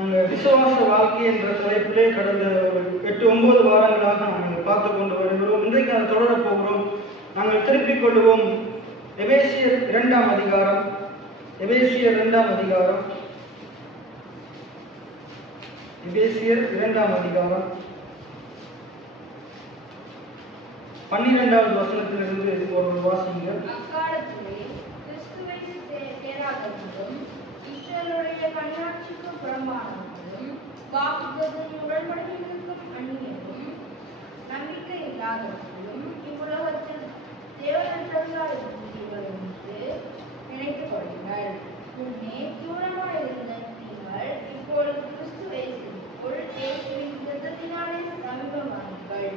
விசுவாச வாழ்க்கை என்ற தலைப்பிலே கடந்த ஒரு 8-9 வாரங்களாக நாங்கள் பார்த்து கொண்டு வருகிறோம். இன்றைக்கு அதை தொடரப் போகிறோம். நாங்கள் திருப்பிக் கொள்வோம். எபேசியர் 2ஆம் அதிகாரம். எபேசியர் 2ஆம் அதிகாரம். எபேசியர் 2ஆம் அதிகாரம் 12வது வசனத்திலிருந்து ஒரு வாசிங்க. கண்ணாட்சிக்கு புறம்பானவர்களும் வாக்குத்தத்தம் உடன்படிக்கைகளுக்கும் அந்நியரும் நம்பிக்கை இல்லாதவர்களும் இவ்வுலகத்தில் தேவனற்றவர்களாக என்று நினைத்துக் கொள்ளுங்கள். முன்னே தூரமாயிருந்த நீங்கள் இப்பொழுது கிறிஸ்துவை இயேசுவின் இரத்தத்தினாலே சமீபமானீர்கள்.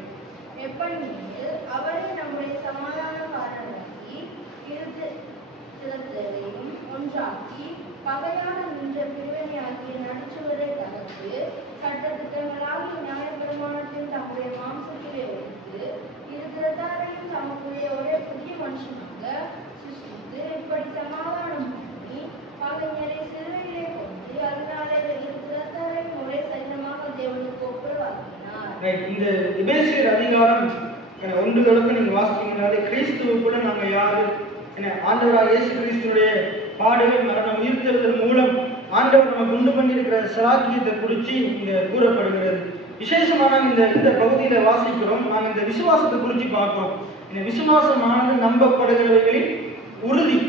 எப்படியெனில் அவரை நம்முடைய சமாதானக்காரராக்கி இருதயத்தையும் ஒன்றாக்கி பகையான நின்ற பிரிவினையாகிய நடுச்சுவரை தகர்த்து சட்டத்திட்டங்களாகிய நியாயப்பிரமாணத்தில் தம்முடைய மாம்சத்திலே வைத்து இருதயத்தாரையும் தமக்குரிய ஒரே புதிய மனுஷனாக சிருஷ்டித்து இப்படி சமாதானம் பண்ணி பகைஞரை சிலுவையிலே கொண்டு அதனாலே இருதயத்தாரையும் ஒரே சைன்யமாக தேவனுக்கு ஒப்புரவாக்கினார். இந்த எபேசியர் அதிகாரம் 1 தொடக்கம் நீங்க வாசிச்சீங்கன்னாலே கிறிஸ்துவுக்குள்ள நாங்க யாரு, ஆண்டவராக இயேசு கிறிஸ்துவுடைய பாடுகள் மரணம் உயிர்த்தெழுதல் மூலம் ஆண்டவர் நமக்கு உண்டு பண்ணியிருக்கிற சலாக்கியத்தை குறித்து இங்க கூறப்படுகிறது. விசேஷமான இந்த பகுதியில வாசிக்கிறோம். நாங்கள் இந்த விசுவாசத்தை குறித்து பார்க்கிறோம். விசுவாசமானது நம்பப்படுகிறவர்களின் உறுதி.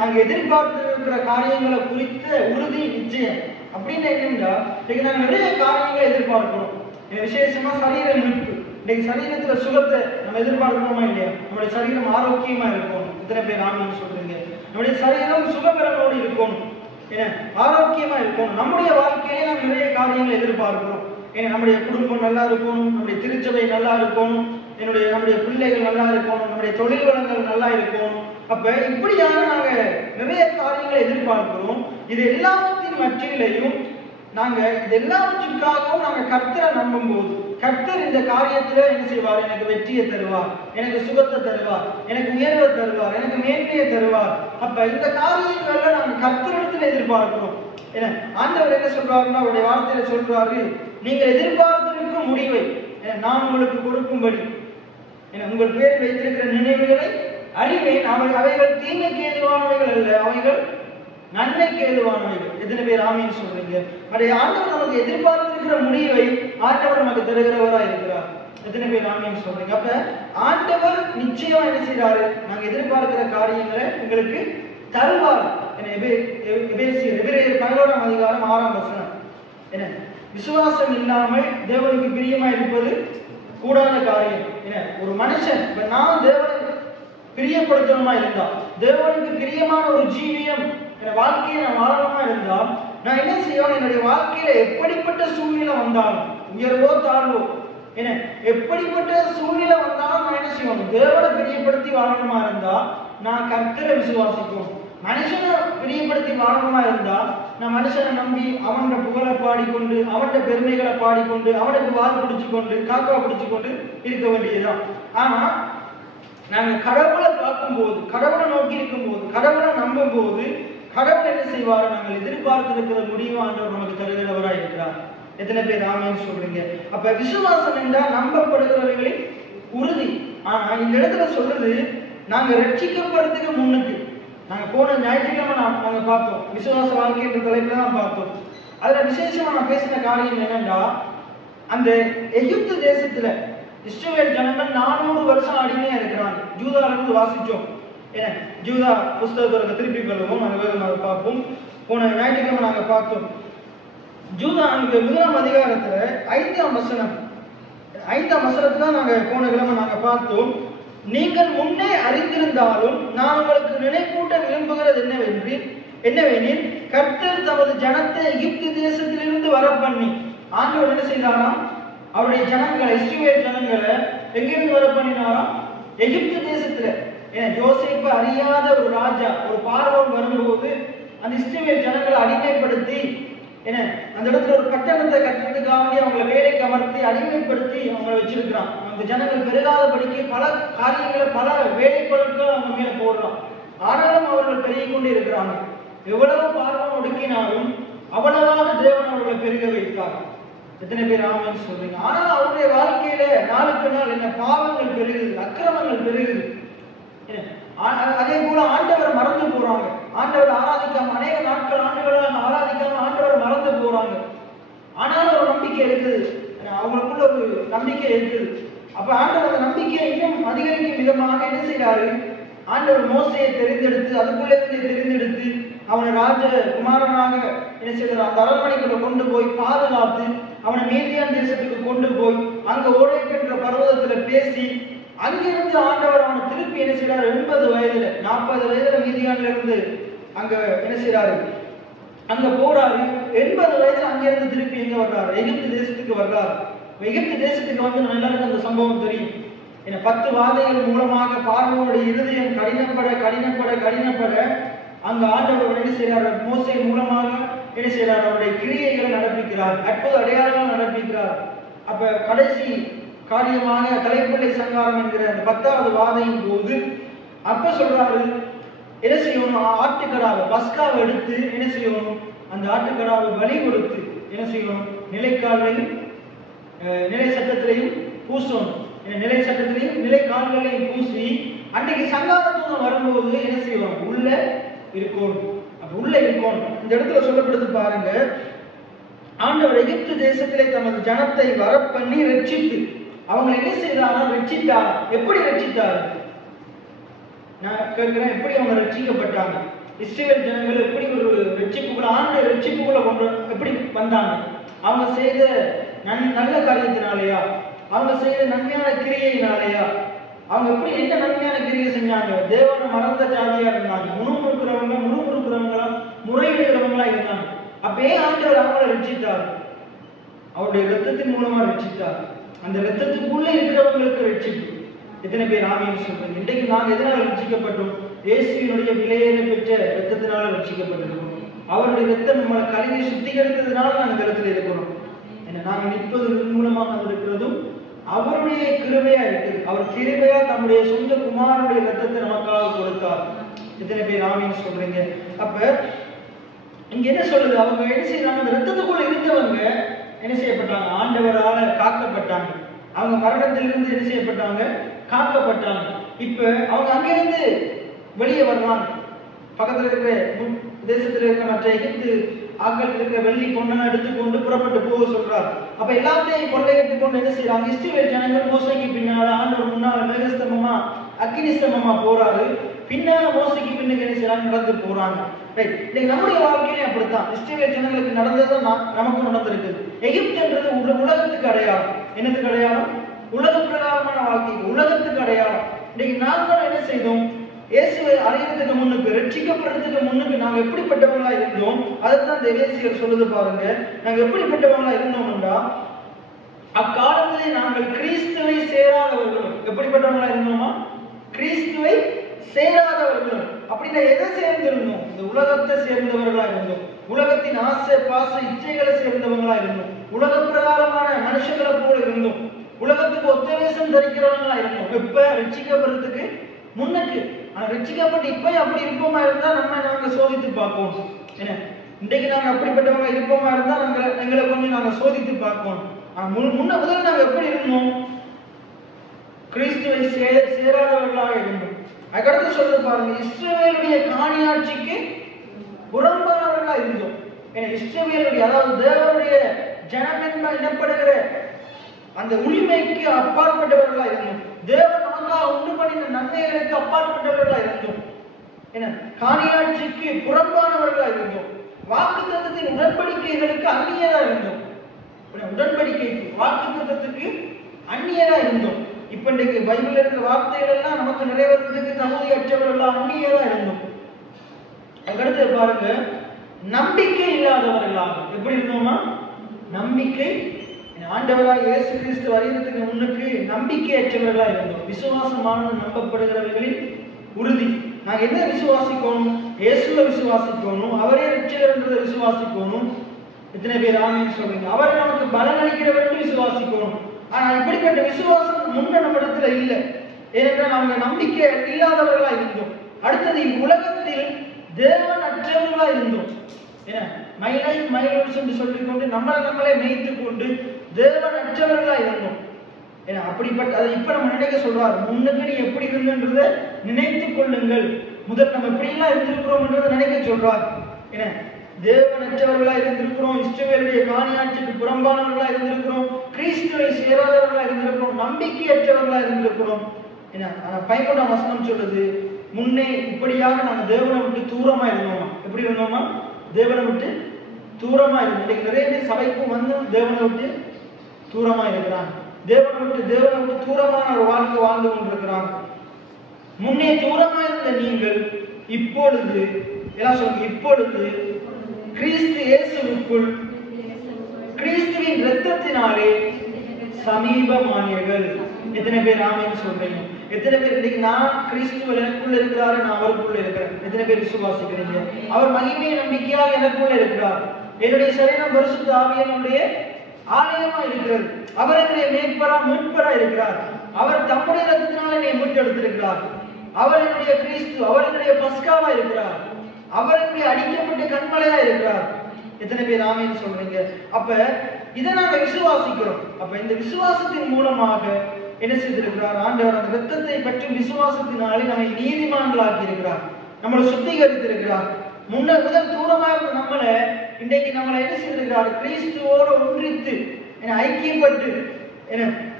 நாங்கள் எதிர்பார்த்திருக்கிற காரியங்களை குறித்த உறுதி நிச்சயம். அப்படின்னு என்னென்றா இன்னைக்கு நாங்கள் நிறைய காரியங்களை எதிர்பார்க்கிறோம். விசேஷமா சரீர மீட்பு. இன்னைக்கு சரீரத்துல சுகத்தை நம்ம எதிர்பார்க்கிறோமா இல்லையா? நம்முடைய சரீரம் ஆரோக்கியமா இருக்கும். இத்தனை பேர் ஆண்கள் சொல்றீங்க. நம்முடைய சரீரம் சுகபலனோடு இருக்கணும், ஆரோக்கியமா இருக்கணும். நம்முடைய வாழ்க்கையிலே நாம் நிறைய காரியங்களை எதிர்பார்க்கிறோம். நம்முடைய குடும்பம் நல்லா இருக்கணும், நம்முடைய திருச்சபை நல்லா இருக்கணும், நம்முடைய பிள்ளைகள் நல்லா இருக்கணும், நம்முடைய தொழில் வளங்கள் நல்லா இருக்கணும். அப்ப இப்படியாக நாங்க நிறைய காரியங்களை எதிர்பார்க்கிறோம். இது எல்லாத்தின் மத்தியிலையும் நாங்க இது எல்லாவற்றிற்காகவும் நாங்க கர்த்தரை நம்பும் போது கர்த்தர் இந்த காரியத்துல என்ன செய்வார்? எனக்கு வெற்றியை தருவார், எனக்கு சுகத்தை தருவார், எனக்கு உயர்வை தருவார், எனக்கு மேன்மையை தருவார். அப்ப இந்த காரியங்கள்ல நாங்க கர்த்தரிடத்துல எதிர்பார்க்கிறோம். ஆண்டவர் என்ன சொல்றாருன்னா அவருடைய வார்த்தையில சொல்றாரு, நீங்கள் எதிர்பார்த்திருக்கும் முடிவை நான் உங்களுக்கு கொடுக்கும்படி உங்கள் பேர் வைத்திருக்கிற நினைவுகளை அறிவேன். அவைகள் தீமைக்கு ஏதுவானவைகள் அல்ல, அவைகள் நன்மைக்கு ஏதுவானவைகள். எத்தனை பேர் ஆமீன் சொல்றீங்க? ஆண்டவர் நமக்கு எதிர்பார்த்திருக்கிற முடிவை ஆண்டவர் நமக்கு தருகிறவராக இருக்கிறார். எத்தனை பேர் ஆமீன் சொல்றீங்க? அப்ப ஆண்டவர் நிச்சயமா என்ன செய்யறாரு? நாங்க எதிர்பார்க்கிற காரியங்களை உங்களுக்கு தருவார். எபிரேயர் 11ஆம் அதிகாரம் 6ஆம் வசனம். விசுவாசம் இல்லாமல் தேவனுக்கு பிரியமா இருப்பது கூடாத காரியம். ஒரு மனுஷன் இப்ப நான் தேவனை பிரியப்படுத்தணுமா இருந்தா, தேவனுக்கு பிரியமான ஒரு ஜீவியம் வாழ்க்கையை நான் வாழணுமா இருந்தால் நான் என்ன செய்யணும்? என்னுடைய வாழ்க்கையில எப்படிப்பட்ட சூழ்நிலை வந்தாலும், உயர்வோ தாழ்வோ, எப்படிப்பட்ட சூழ்நிலை வந்தாலும் நான் என்ன செய்யணும்? தேவனை பிரியப்படுத்தி வாழணுமா இருந்தா நான் கர்த்தரை விசுவாசிக்கணும். மனுஷனை பிரியப்படுத்தி வாழணுமா இருந்தா நான் மனுஷனை நம்பி அவனோட புகழை பாடிக்கொண்டு, அவனோட பெருமைகளை பாடிக்கொண்டு, அவனுக்கு வால் பிடிச்சு கொண்டு, காக்கா பிடிச்சு கொண்டு இருக்க வேண்டியதுதான். ஆனா நாங்க கடவுளை பார்க்கும்போது, கடவுளை நோக்கி இருக்கும் போது, கடவுளை நம்பும் போது கடவுள் என்ன செய்வார்? நாங்கள் எதிர்பார்த்திருக்கிற முடிவு ஆண்டவர் நமக்கு தருகிறவராக இருக்கிறார். எத்தனை பேர் ஆமீன் சொல்றீங்க? அப்ப விசுவாசம் என்றால் நம்பப்படுகிறவர்களின் உறுதி. ஆனா இந்த இடத்துல சொல்றது நாங்க ரட்சிக்கப்படுறதுக்கு முன்னுக்கு. நாங்க போன ஞாயிற்றுக்கிழமை நாங்க பார்த்தோம், விசுவாச வாழ்க்கை என்ற தலைப்புல தான் பார்த்தோம். அதுல விசேஷமா நான் பேசின காரியம் என்னன்னா, அந்த எகிப்து தேசத்துல இஸ்ரவேல் ஜனங்கள் 400 வருஷம் அடிமையா இருக்கிறாங்க. ஜூதால இருந்து வாசிச்சோம். ஜூதா புஸ்தகத்தை திருப்பி கொள்வோம், நாங்கள் பார்ப்போம். போன ஞாயிற்றுக்கிழமை நாங்க பார்த்தோம். ஜூதா 1ஆம் அதிகாரத்துல 5ஆம் வசனத்துல நாங்க போன கிழமை நாங்க பார்த்தோம். நீங்கள் முன்னே அறிந்திருந்தாலும் நான் உங்களுக்கு நினைப்பூட்ட விரும்புகிறது என்னவெனில் கர்த்தர் தமது ஜனத்தை எகிப்து தேசத்திலிருந்து வர பண்ணி, ஆண்டவர் என்ன செய்தாராம்? அவருடைய ஜனங்களை, இஸ்ரவேல் ஜனங்களை எங்கிருந்து வர பண்ணினாராம்? எகிப்து தேசத்துல. யோசேப்பு அறியாத ஒரு ராஜா, ஒரு பார்வோன் வரும்போது அந்த இஸ்ரவேல் ஜனங்களை அடிமைப்படுத்தி அந்த இடத்துல ஒரு கட்டணத்தை கட்டுறதுக்காக அவங்களை வேலைக்கு அமர்த்தி அடிமைப்படுத்தி அவங்களை வச்சிருக்கிறான். அந்த ஜனங்கள் பெருகாதபடிக்கு பல காரியங்களை, பல வேலை பொருட்கள் அவங்க மேல போடுறான். ஆனாலும் அவர்கள் பெருகிக் கொண்டே இருக்கிறாங்க. எவ்வளவு பார்வோன் ஒடுக்கினாலும் அவ்வளவாக தேவன் அவர்களை பெருக வைத்தார். எத்தனை பேர் ஆமென் சொல்றீங்க? ஆனால் அவருடைய வாழ்க்கையில நாளுக்கு நாள் என்ன பாவங்கள் பெருகுது, அக்கிரமங்கள் பெருகுது. அதே போல ஆண்டவர் மறந்து போறாங்க. ஆண்டவர் ஆராதிக்காம அநேக நாட்கள் ஆண்டுகளாக ஆராதிக்காம ஆண்டவர் மறந்து போறாங்க. ஆனாலும் ஒரு நம்பிக்கை இருக்குது, அவங்களுக்குள்ள ஒரு நம்பிக்கை இருக்குது. அப்ப ஆண்டவர் அந்த நம்பிக்கையை இன்னும் அதிகரிக்கும் விதமாக என்ன செய்யறாரு? ஆண்டவர் மோசையை தெரிந்தெடுத்து, அதுக்குள்ளே தெரிந்தெடுத்து அவனை ராஜகுமாரனாக என்ன செய்யறார்? அந்த அரண்மனைக்குள்ள கொண்டு போய் பாதுகாத்து அவனை மீதியான் தேசத்துக்கு கொண்டு போய் அங்க ஓரேப் என்ற பர்வதத்துல பேசி அங்கிருந்து ஆண்டவர் அவனை திருப்பி என்ன செய்யறாரு? 80 வயதுல 40 வயதுல மீதியான்ல இருந்து அங்க என்ன செய்யறாரு? அங்க போறாரு. 80 வயதுல அங்கிருந்து திருப்பி எங்க வர்றாரு? எகிப்து தேசத்துக்கு வர்றாரு. எகிப்து தேசத்துக்கு வந்து எல்லாருக்கும் அந்த சம்பவம் தெரியும். 10 வாதைகள் மூலமாக பார்வோனுடைய இருதயம் கடினப்பட அங்க ஆண்டவர் என்ன செய்யறாரு? மோசே மூலமாக என்ன செய்யறாரு? அவருடைய கிரியைகளை நடப்பிக்கிறார், அற்புத அடையாளங்கள் நடப்பிக்கிறார். அப்ப கடைசி காரியமாக தலைப்பிள்ளை சங்காரம் என்கிற அந்த 10வது வாதையின் போது அப்ப சொல்றாரு, என்ன செய்யணும்? ஆட்டுக்கடாவை பஸ்காவை எடுத்து என்ன செய்யணும்? அந்த ஆட்டுக்கடாவை பலி கொடுத்து என்ன செய்யணும்? நிலைக்காலையும் நிலை சட்டத்திலையும் பூசணும். நிலை சட்டத்திலையும் நிலை கால்களையும் பூசி அன்றைக்கு சங்காரத்துவம் வரும்போது என்ன செய்யணும்? உள்ள இருக்கணும். அப்ப உள்ள இருக்கணும். இந்த இடத்துல சொல்லப்படுது பாருங்க, ஆண்டவர் எகிப்து தேசத்திலே தமது ஜனத்தை வரப்பண்ணி ரட்சித்து அவங்க என்ன செய்தாங்க? ரட்சித்தார். எப்படி ரட்சித்தார்? நான் கேட்கிறேன், எப்படி அவங்க ரட்சிக்கப்பட்டாங்க? இஸ்ரவேல் ஜனங்கள் எப்படி ஒரு ரட்சிப்புக்குள்ள ஆண்டு ரட்சிப்புக்குள்ள கொண்டு எப்படி வந்தாங்க? அவங்க செய்த நல்ல காரியத்தினாலேயா? அவங்க செய்த நன்மையான கிரியையினாலேயா? அவங்க எப்படி என்ன நன்மையான கிரியை செஞ்சாங்க? தேவனை மறந்த ஜாதியா இருந்தாங்க, முறுமுறுக்கிறவங்களா முறையிடுகிறவங்களா இருந்தாங்க. அப்பே ஆண்டவர் அவங்களை ரட்சித்தார். அவருடைய இரத்தத்தின் மூலமா ரட்சித்தார். அந்த இரத்தத்துக்குள்ள இருக்கிறவங்களுக்கு ரட்சிப்பு. எத்தனை பேர் ஆமென் சொல்றீங்க? இன்றைக்கு நாங்க எதனால ரட்சிக்கப்பட்டோம்? இயேசுவினுடைய விலையேற பெற்ற இரத்தத்தினால ரட்சிக்கப்பட்டிருக்கிறோம். அவருடைய இரத்தம் நம்மளை கழுவி சுத்திகரித்ததுனால நாங்கள் இந்த இடத்துல இருக்கிறோம். நாங்கள் நிற்பது மூலமாக இருக்கிறதும் அவருடைய கிருபையா இருக்குது. அவர் கிருபையா தம்முடைய சொந்த குமாரனுடைய இரத்தத்தை நமக்காக கொடுத்தார். எத்தனை பேர் ஆமென் சொல்றீங்க? அப்ப இங்க என்ன சொல்லுது? அவங்க என்ன செய்யறாங்க? அந்த இரத்தத்துக்குள்ள இருந்தவங்க என்ன செய்யப்பட்டாங்க? ஆண்டவரால காக்கப்பட்டாங்க. அவங்க மரணத்திலிருந்து என்ன செய்யப்பட்டாங்க? காக்கப்பட்டாங்க. இப்ப அவங்க அங்கிருந்து வெளியே வருவாங்க. பக்கத்துல இருக்கிற தேசத்துல இருக்கிற மற்ற எகிப்து ஆக்கள் இருக்கிற வெள்ளி பொண்ணை எடுத்துக்கொண்டு புறப்பட்டு போக சொல்றார். அப்ப எல்லாத்தையும் கொள்ளையிட்டு கொண்டு என்ன செய்யறாங்க? இஸ்ரவேல் ஜனங்கள் மோசைக்கு பின்னால ஆண்டவர் முன்னால மேகஸ்தம்பமா அக்கினிஸ்தம்பமா போறாரு. பின்னால மோசைக்கு பின்னுக்கு என்ன செய்யறாங்க? நடந்து போறாங்க. இன்னைக்கு நம்முடைய வாழ்க்கையிலே அப்படித்தான். இஸ்ரவேல் ஜனங்களுக்கு நடந்ததும் நமக்கும் நடந்திருக்கு. எகிப்துன்றது உலகத்துக்கு அடையாளம். என்னத்துக்கு அடையாளம்? உலக பிரகாரமான வாழ்க்கைக்கு, உலகத்துக்கு அடையாளம். இன்னைக்கு நாங்கள் என்ன செய்தோம்? இயேசுவை அறியறதுக்கு முன்னுக்கு, ரட்சிக்கப்படுறதுக்கு முன்னுக்கு நாங்க எப்படிப்பட்டவங்களா இருந்தோம்? அதைத்தான் இந்த எபேசியர் சொல்லுது பாருங்க. நாங்க எப்படிப்பட்டவங்களா இருந்தோம்னா, அக்காலத்திலே நாங்கள் கிறிஸ்துவை சேராதவர்களும். எப்படிப்பட்டவங்களா இருந்தோமா? கிறிஸ்துவை சேராதவர்களும். அப்படின்னா எதை சேர்ந்திருந்தோம்? இந்த உலகத்தை சேர்ந்தவர்களா இருந்தோம். உலகத்தின் ஆசை பாச இச்சைகளை சேர்ந்தவங்களா இருந்தோம். உலக பிரகாரமான மனுஷங்களை போல இருந்தோம். உலகத்துக்கு ஒத்தவேசம் தரிக்கிறவங்களா இருந்தோம். இப்ப ரட்சிக்கப்படுறதுக்கு முன்னுக்கு. ஆனா ரட்சிக்கப்பட்டு இப்ப அப்படி இருப்போமா இருந்தா நாங்க சோதித்து பார்ப்போம். என்ன இன்றைக்கு நாங்க அப்படிப்பட்டவங்க இருப்போமா இருந்தா எங்களை கொஞ்சம் நாங்க சோதித்து பார்ப்போம். ஆனா முதல்ல நாங்க எப்படி இருந்தோம்? கிறிஸ்துவை சேராதவர்களாக இருந்தோம். அதுக்கடுத்து சொல்றது பாருங்க, இஸ்ரவேலுடைய காணியாட்சிக்கு புறம்பானவர்களா இருந்தோம். இஸ்ரவேலுடைய அதாவது தேவனுடைய ஜனம் எனப்படுகிற அந்த உரிமைக்கு அப்பாற்பட்டவர்களா இருந்தோம். தேவன் நமக்காக உண்டு பண்ணின நன்மைகளுக்கு அப்பாற்பட்டவர்களா இருந்தோம். என்ன காணியாட்சிக்கு புறம்பானவர்களா இருந்தோம். வாக்குத்தத்தத்தின் உடன்படிக்கைகளுக்கு அந்நியரா இருந்தோம். உடன்படிக்கைக்கு வாக்குத்தத்தத்துக்கு அந்நியரா இருந்தோம். இப்ப இன்றைக்கு பைபிள்ல இருக்கிற வார்த்தைகள் எல்லாம் நமக்கு நிறைவேறதுக்கு தகுதியற்றவர்களா அந்நியரா இருந்தோம். அதுக்கடுத்து பாருங்க, நம்பிக்கை இல்லாதவர்களாக எப்படி இருந்தோமா? நம்பிக்கை ஆண்டவராக இயேசு கிறிஸ்து அறியறதுக்கு முன்னுக்கு நம்பிக்கையற்றவர்களா இருந்தோம். விசுவாசமானது நம்பப்படுகிறவர்களின் உறுதி. நாங்க என்ன விசுவாசிக்கணும்? இயேசுவை விசுவாசிக்கணும். அவரே ரட்சகர்ன்றதை விசுவாசிக்கணும். எத்தனை பேர் ஆமென் சொல்றீங்க? அவரை நமக்கு பலன் அளிக்கிறவர் என்று விசுவாசிக்கணும். ஆனா இப்படிப்பட்ட விசுவாசம் முன்ன நம்ம இடத்துல இல்லை. ஏனென்றால் நாங்க நம்பிக்கை இல்லாதவர்களா இருந்தோம். அடுத்தது உலகத்தில் தேவன் அற்றவர்களா இருந்தோம். மை லைஃப் மை ரூல்ஸ் என்று சொல்லிக்கொண்டு நம்மளே மேய்த்து கொண்டு தேவன் அற்றவர்களா இருந்தோம். அப்படிப்பட்ட அதை இப்ப நம்ம நினைக்க சொல்றாரு. முன்னுக்கு நீ எப்படி இருந்தன்றதை நினைத்துக் கொள்ளுங்கள். முதல் நம்ம எப்படிலாம் இருந்திருக்கிறோம்ன்றதை நினைக்க சொல்றார். தேவனற்றவர்களா இருந்திருக்கிறோம், இஸ்ரவேலுடைய காணியாட்சிக்கு புறம்பானவர்களா இருந்திருக்கிறோம், கிறிஸ்துவை சேராதவர்களா இருந்திருக்கிறோம், நம்பிக்கையற்றவர்களா இருந்திருக்கிறோம். 11ஆம் வசனம் சொல்லுது, முன்னே இப்படியாக நாங்கள் தேவனை விட்டு தூரமா இருந்தோமா? எப்படி இருந்தோமா? தேவனை விட்டு தூரமா இருந்தோம். இன்னைக்கு நிறைய பேர் சபைக்கும் வந்து தேவனை விட்டு தூரமா இருக்கிறாங்க. தேவனை விட்டு தூரமான ஒரு வாழ்க்கை வாழ்ந்து கொண்டிருக்கிறாங்க. முன்னே தூரமா இருந்த நீங்கள் இப்பொழுது எல்லாம் சொல்லுங்க, இப்பொழுது கிறிஸ்து இயேசுவுக்குள் கிறிஸ்துவின் இரத்தத்தினாலே சமீபமானீர்கள். எத்தனை பேர் ஆமென் சொல்றீங்க? எத்தனை பேர் இன்னைக்கு நான் கிறிஸ்துவ எனக்குள்ள இருக்கிறாரு, நான் அவருக்குள்ள இருக்கிறேன்? எத்தனை பேர் விசுவாசிக்கிறீங்க? அவர் மகிமை நம்பிக்கையாக எனக்குள்ள இருக்கிறார். என்னுடைய சரீரம் பரிசுத்த ஆவியானவருடைய ஆலயமா இருக்கிறது. அவர் என்னுடைய மீட்பரா இருக்கிறார். அவர் தம்முடைய இரத்தத்தினாலே என்னை மீட்டெடுத்திருக்கிறார். அவர் என்னுடைய கிறிஸ்து, அவர் என்னுடைய பஸ்காவா இருக்கிறார். அவர் என்னுடைய அடிக்கப்பட்ட கண்மலையா இருக்கிறார். எத்தனை பேர் ஆமென் சொல்றீங்க? அப்ப இதை நாங்க விசுவாசிக்கிறோம். அப்ப இந்த விசுவாசத்தின் மூலமாக என்ன செய்திருக்கிறார்? ஆண்டவர் அந்த இரத்தத்தை பற்றி விசுவாசத்தினாலே நம்மை நீதிமான்களாக்கி இருக்கிறார், நம்மளை சுத்திகரித்திருக்கிறார். முதல் தூரமா இருந்த நம்மளை இன்றைக்கு நம்மளை என்ன செய்திருக்கிறார்? கிறிஸ்துவோடு ஒன்றித்து ஐக்கியப்பட்டு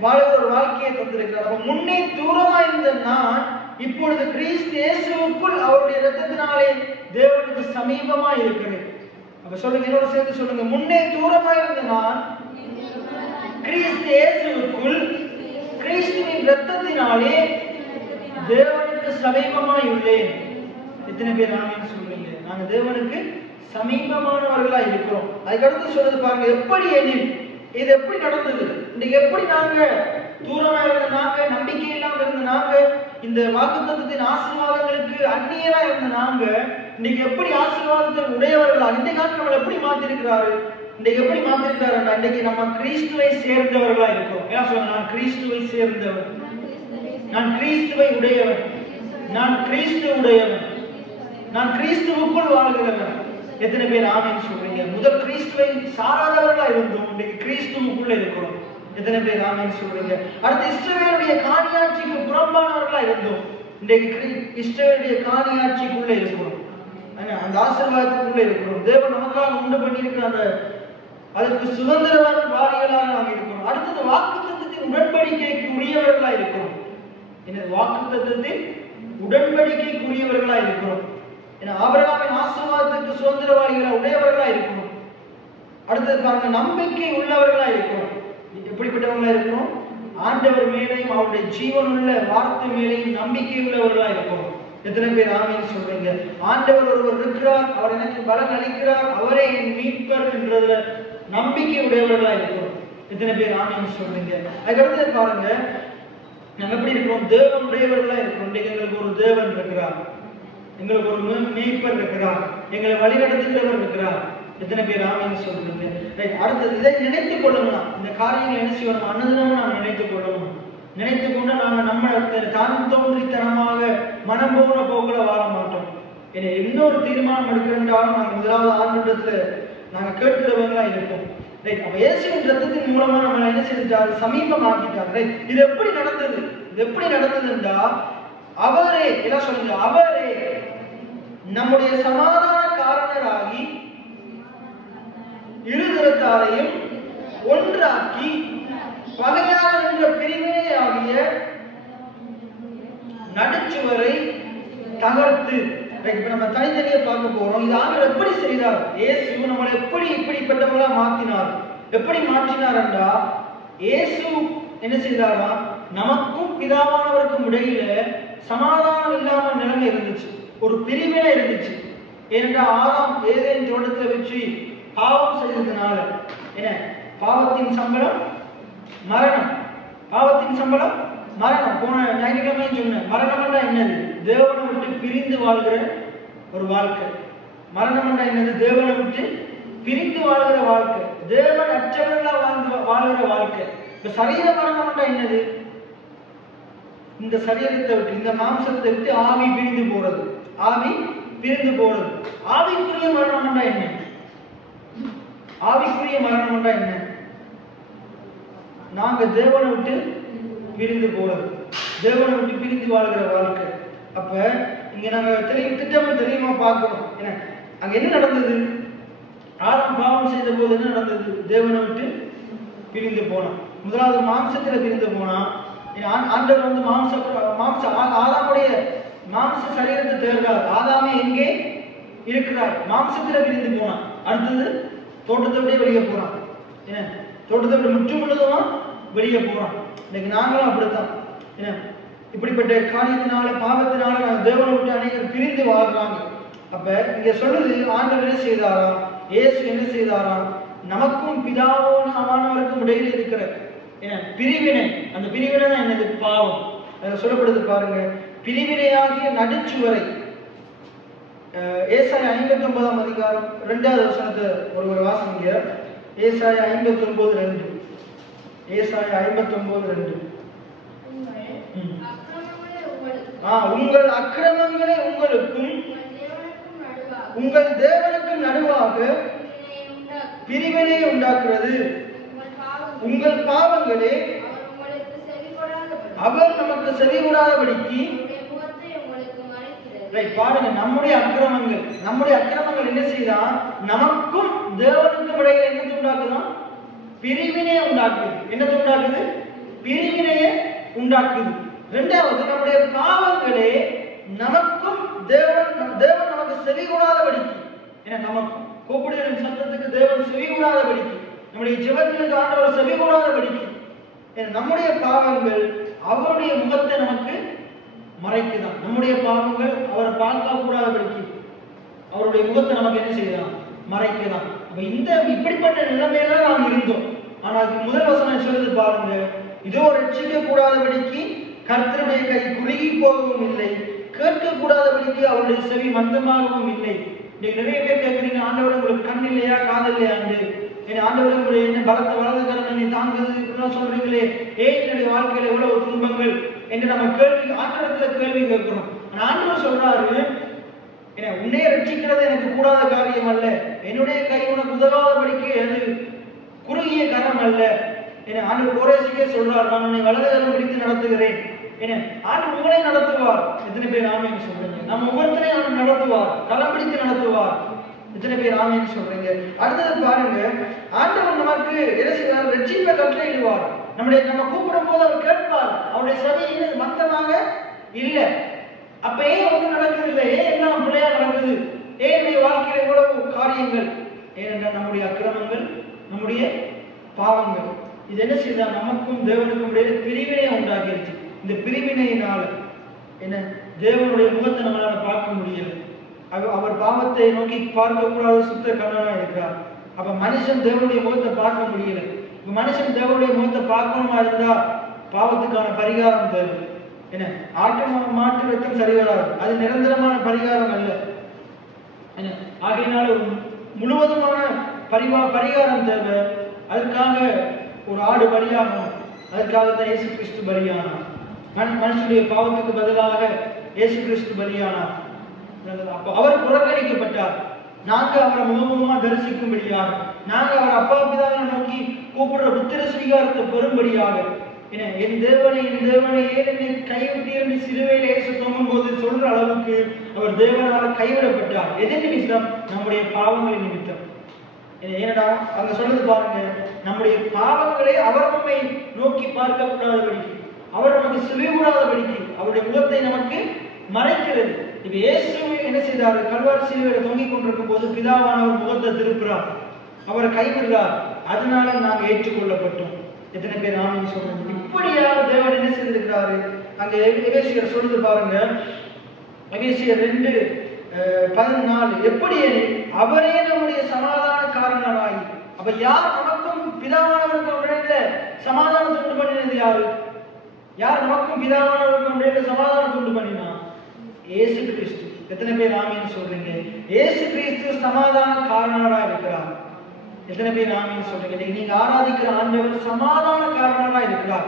வாழ்கிற ஒரு வாழ்க்கையை தந்திருக்கிறார். அப்ப முன்னே தூரமா இருந்த நான் இப்பொழுது கிறிஸ்து இயேசுவுக்குள் அவருடைய இரத்தத்தினாலே தேவனுக்கு சமீபமா இருக்கிறேன். அப்ப சொல்லுங்க, என்னோட சேர்ந்து சொல்லுங்க, முன்னே தூரமா இருந்த நான் கிறிஸ்து இயேசுவுக்குள் கிறிஸ்துவின் இரத்தத்தினாலே தேவனுக்கு சமீபமாய் உள்ளேன். எத்தனை பேர் ஆமென் சொல்றீங்க? நாங்க தேவனுக்கு சமீபமானவர்களா இருக்கிறோம். அதுக்கடுத்து சொல்றது பாருங்க, எப்படி எனில் இது எப்படி நடந்தது? இன்னைக்கு எப்படி நாங்க தூரமா இருந்த நாங்க, நம்பிக்கை இல்லாம இருந்த நாங்க, இந்த வாக்குத்தத்தத்தின் ஆசீர்வாதங்களுக்கு அந்நியரா இருந்த நாங்க இன்னைக்கு எப்படி ஆசீர்வாதத்தை உடையவர்களா? இன்றைக்கு நம்மளை எப்படி மாத்திருக்கிறாரு? இன்றைக்கு எப்படி மாத்திருக்கிறாருன்னா, இன்னைக்கு நம்ம கிறிஸ்துவை சேர்ந்தவர்களா இருக்கிறோம். ஏன்னா சொல்ல, நான் கிறிஸ்துவை சேர்ந்தவன், நான் கிறிஸ்துவை உடையவன், நான் கிறிஸ்து உடையவன், நான் கிறிஸ்துவுக்குள் வாழ்கிறவன். எத்தனை பேர் ஆமென் சொல்றீங்க? முதல் கிறிஸ்துவை சாராதவர்களா இருந்தோம், இன்னைக்கு கிறிஸ்துவுக்குள்ள இருக்கிறோம். எத்தனை பேர் ஆமென் சொல்றீங்க? அடுத்து இஸ்ரவேலுடைய காணியாட்சிக்கு புறம்பானவர்களா இருந்தோம், இன்றைக்கு இஸ்ரவேலுடைய காணியாட்சிக்குள்ள இருக்கிறோம். அந்த ஆசீர்வாதத்துக்குள்ள இருக்கிறோம். தேவன் நமக்காக உண்டு பண்ணியிருக்கிற அந்த அதற்கு சுதந்திரவாதிகளாக நாம் இருக்கிறோம். அடுத்தது வாக்குத்தத்தத்தின் உடன்படிக்கைக்கு உரியவர்களா இருக்கிறோம். வாக்குத்தத்தத்தின் உடன்படிக்கைக்கு உரியவர்களா இருக்கிறோம். ஆபிரகாமின் ஆசீர்வாதத்துக்கு சுதந்திரவாதிகளா உடையவர்களா இருக்கிறோம். அடுத்தது பாருங்க, நம்பிக்கை உள்ளவர்களா இருக்கிறோம். எப்படிப்பட்டவர்களா இருக்கிறோம்? ஆண்டவர் மேலேயும் அவருடைய ஜீவனுள்ள வார்த்தை மேலேயும் நம்பிக்கை உள்ளவர்களா இருக்கிறோம். எத்தனை பேர் ஆமென் சொல்றீங்க? ஆண்டவர் ஒருவர் இருக்கிறார், அவர் எனக்கு பலன் அளிக்கிறார், அவரே என் மீட்பர் என்றதுல நம்பிக்கை உடையவர்களா இருக்கிறோம். எத்தனை பேர் ஆமென் சொல்றீங்க? அதுக்கடுத்து பாருங்க, நம்ம எப்படி இருக்கிறோம்? தேவன் உடையவர்களா இருக்கிறோம். எங்களுக்கு ஒரு தேவன் இருக்கிறார், எங்களுக்கு ஒரு மீட்பர் இருக்கிறார், எங்களை வழிநடத்துகிறவர் இருக்கிறார். எத்தனை பேர் ஆமென் சொல்றீங்க? அடுத்தது இதை நினைத்துக் கொள்ளணும். இந்த காரியங்களை என்ன செய்யணும்? அன்னதினமும் நாம் நினைத்துக் கொள்ளணும். நினைத்துக் கொண்டு நாங்கள் நம்ம தான் தோன்றித்தனமாக மனம் போன போக்குல வாழ மாட்டோம். இன்னொரு தீர்மானம் எடுக்கிறோம், நாங்கள் முதலாவது ஆண்டவரிடத்துல நாங்கள் கேட்கிறவங்களா இருப்போம். அப்ப இயேசுவின் இரத்தத்தின் மூலமா நம்ம என்ன செஞ்சாரு? சமீபம் ஆக்கிட்டாங்க. இது எப்படி நடந்தது? இது எப்படி நடந்ததுன்றா, அவரே என்ன சொல்லுங்க, அவரே நம்முடைய சமாதான காரணராகி இருதரத்தாரையும் ஒன்றாக்கி பகையாக நின்ற பிரிவினை ஆகிய நடுச்சுவரை தகர்த்து. இப்ப நம்ம தனித்தனியா பார்க்க போறோம். இது ஆண்டவர் எப்படி செய்தார்? இயேசு நம்மளை எப்படி இப்படிப்பட்டவங்களா மாற்றினார்? எப்படி மாற்றினார் என்றா, இயேசு என்ன செய்தாரா? நமக்கும் பிதாவானவருக்கும் இடையில சமாதானம் இல்லாமல் நிலைமை இருந்துச்சு, ஒரு பிரிவினை இருந்துச்சு. ஏனென்றால் ஆதாம் ஏதேன் தோட்டத்துல வச்சு பாவம் செய்ததுனால என்ன, பாவத்தின் சம்பளம் மரணம், பாவத்தின் சம்பளம் மரணம். போன ஞாயிற்றுக்கிழமை சொன்னேன், மரணம்னா என்னது? தேவனை விட்டு பிரிந்து வாழ்கிற ஒரு வாழ்க்கை. மரணம் என்றா என்னது? தேவனை விட்டு பிரிந்து வாழ்கிற வாழ்க்கை, தேவன் அற்றவர்களா வாழ்கிற வாழ்க்கை. இப்ப சரீர மரணம் என்றா என்னது? இந்த சரீரத்தை விட்டு, இந்த மாம்சத்தை விட்டு ஆவி பிரிந்து போறது, ஆவி பிரிந்து போறது. ஆவிக்குரிய மரணம் என்றா என்ன? ஆவிக்குரிய மரணம்னா என்ன? நாங்க தேவனை விட்டு பிரிந்து போறது, தேவனை விட்டு பிரிந்து வாழ்கிற வாழ்க்கை. அப்ப இங்க நாங்க திட்டமா பார்க்கணும். ஏன்னா அங்க என்ன நடந்தது? ஆதாம் பாவம் செய்த போது என்ன நடந்தது? தேவனை விட்டு பிரிந்து போனான். முதலாவது மாம்சத்துல பிரிந்து போனான். ஆண்டவர் வந்து ஆதாமுடைய மாம்ச சரீரத்தை தேர்ந்தார். ஆதாமே எங்கே இருக்கிறார்? மாம்சத்துல பிரிந்து போனான். அடுத்தது தோட்டத்தை விட வெளியே போறான். என்ன தோட்டத்தை விட முற்று முழுதுமா வெளியே போறான். இன்னைக்கு நாங்களும் அப்படித்தான். என்ன இப்படிப்பட்ட காரியத்தினால பாவத்தினால நாங்கள் தேவனை விட்டு அனைவரும் பிரிந்து வாழ்றாங்க. அப்ப இங்க சொல்றது ஆண்டவர் என்ன செய்தாராம்? இயேசு என்ன செய்தாராம்? நமக்கும் பிதாவானவருக்கும் இடையில இருக்கிற பிரிவினை, அந்த பிரிவினை தான் என்னது? பாவம். அதை சொல்லப்படுது பாருங்க. பிரிவினையாகிய நடுச்சுவரை. ஏசாயா 59ஆம் அதிகாரம் 2வது வசனத்தை ஒருவர் வாசிங்க. ஏசாயா 59:2. ஏசாயா 59:2. உங்கள் அக்கிரமங்களே உங்களுக்கும் உங்கள் தேவனுக்கும் நடுவாக பிரிவினை உண்டாக்குறது. உங்கள் பாவங்களே அவர் நமக்கு செவிகொடாதபடிக்கு. பாருங்க, நம்முடைய அக்கிரமங்கள் என்ன செய்தான்? நமக்கும் தேவனுக்கும் இடையில என்னத்தை உண்டாக்குதான்? பிரிவினையை உண்டாக்குது. என்னத்தை உண்டாக்குது? பிரிவினையை உண்டாக்குது. இரண்டாவது, நம்முடைய பாவங்களே நமக்கும் தேவன் நமக்கு செவிகொடாதபடிக்கு. ஏன்னா நமக்கு கூப்பிடுகிற சத்தத்துக்கு தேவன் செவிகொடாதபடிக்கு, நம்முடைய ஜெபத்திற்கு ஆண்டவர் செவிகொடாதபடிக்கு. நம்முடைய பாவங்கள் அவருடைய முகத்தை நமக்கு மறைக்குதான். நம்முடைய பாவங்கள் அவரை பார்க்க கூடாதபடிக்கு அவருடைய முகத்தை நமக்கு என்ன செய்யலாம்? மறைக்குதான். அப்ப இப்படிப்பட்ட நிலைமையில நாம் இருந்தோம். ஆனா அதுக்கு முதல் வசனம் சொல்லுது பாருங்க, இதோ ரட்சிக்க கூடாதபடிக்கு கர்த்தருடைய கை குறுகி போகவும் இல்லை, கேட்க கூடாதபடிக்கு அவருடைய செவி மந்தமாகவும் இல்லை. இன்னைக்கு நிறைய பேர் கேட்குறீங்க, ஆண்டவர் உங்களுக்கு கண் இல்லையா, காது இல்லையாண்டு? ஆண்டவர் உங்களுடைய என்ன பலத்த வலது கரணை தாங்குது இப்படிலாம் சொல்றீங்களே, என்னுடைய வாழ்க்கையில எவ்வளவு துன்பங்கள் என்று நம்ம ஆண்டவரத்துல கேள்வி கேட்கிறோம். ஆண்டவர் சொல்றாரு, உன்னை ரட்சிக்கிறது எனக்கு கூடாத காரியம் அல்ல, என்னுடைய கை உனக்கு உதவாதபடிக்கு அது குறுகிய கரம் அல்ல. ஆண்டவர் கோரேசிக்கே சொல்றார், நான் உன்னை வலது கரம் பிடித்து நடத்துகிறேன். ஆண்டவர் உங்களை நடத்துவார். எத்தனை பேர் ஆமென் சொல்றீங்க? நம்ம ஒவ்வொருத்தரையும் அவர் நடத்துவார், களம் பிடித்து நடத்துவார். எத்தனை பேர் ஆமென் சொல்றீங்க? அடுத்தது பாருங்க, ஆண்டவர் நமக்கு என்ன செய்வார்? ரட்சிப்பை கட்டளையிடுவார். நம்ம கூப்பிடும் போது அவர் கேட்பார். அவருடைய செவி மந்தமாக இல்லை. அப்ப ஏன் ஒன்றும் நடக்குது இல்லை? ஏன் எல்லாம் பிள்ளையா நடக்குது? ஏன் என்னுடைய வாழ்க்கையில இவ்வளவு காரியங்கள்? ஏனென்றால் நம்முடைய அக்கிரமங்கள், நம்முடைய பாவங்கள். இது என்ன செய்தா? நமக்கும் தேவனுக்கும் இடையில பிரிவினையை உண்டாக்கிடுச்சு. இந்த பிரிவினையினால என்ன தேவனுடைய முகத்தை நம்மளால பார்க்க முடியல. அவர் பாவத்தை நோக்கி பார்க்க கூடாத சுத்த கண்ணனா இருக்கிறார். அப்ப மனுஷன் தேவனுடைய முகத்தை பார்க்க முடியல. மனுஷன் தேவனுடைய முகத்தை பார்க்கணுமா இருந்தா பாவத்துக்கான பரிகாரம் தேவை. என்ன மாட்டு ரத்தம் சரி வராது, அது நிரந்தரமான பரிகாரம் அல்ல. ஆகையினால முழுவதுமான பரிகாரம் தேவை. அதுக்காக ஒரு ஆடு பலியாகும். அதற்காகத்தான் இயேசு கிறிஸ்து பலியானார். மனுஷனுடைய பாவத்துக்கு பதிலாக இயேசு கிறிஸ்து பலியானார். அப்ப அவர் புறக்கணிக்கப்பட்டார். நாங்க அவரை முகமுகமா தரிசிக்கும்படியாக, நாங்க அவர் அப்பா பிதாவை நோக்கி கூப்பிடுற புத்திர சுவீகாரத்தை பெறும்படியாக, என் தேவனை ஏன் என்னை கைவிட்டீர் என்று சிலுவையில் இயேசு தொங்கும் போது சொல்ற அளவுக்கு அவர் தேவனால் கைவிடப்பட்டார். எதன் நிமித்தம்? நம்முடைய பாவங்களின் நிமித்தம். ஏனடா அங்க சொல்றது பாருங்க, நம்முடைய பாவங்களை அவர் நம்மை நோக்கி பார்க்க கூடாதபடிக்கு, அவர் நமக்கு செவிகூடாதபடிக்கு அவருடைய முகத்தை நமக்கு மறைக்கிறது. இப்ப இயேசு என்ன செய்தாரு? கல்வாரி சிலுவையில தொங்கிக் கொண்டிருக்கும் போது பிதாவானவர் முகத்தை திருப்புறார், அவரை கைவிடுறார். அதனால நாங்கள் ஏற்றுக்கொள்ளப்பட்டோம். எத்தனை பேர் ஆமென் சொல்றாங்க? இப்படியாக தேவன் என்ன செய்திருக்கிறாரு? அங்க எபேசியர் சொல்லுது பாருங்க, எபேசியர் 2:14, எப்படி அவரே நம்முடைய சமாதான காரணராகி. அப்ப யார் நமக்கும் பிதாவானவருக்கும் இடையில சமாதானம் உண்டு பண்ணினது? யாரு? யார் நமக்கும் பிதாவானவருக்கும் இடையில சமாதானம் உண்டு பண்ணினா? இயேசு கிறிஸ்து. எத்தனை பேர் ஆமென் சொல்றீங்க? இயேசு கிறிஸ்து சமாதான காரணராக இருக்கிறார். எத்தனை பேர் ஆமென் சொல்றீங்க? நீங்க ஆராதிக்கிற ஆண்டவர் சமாதான காரணராக இருக்கிறார்.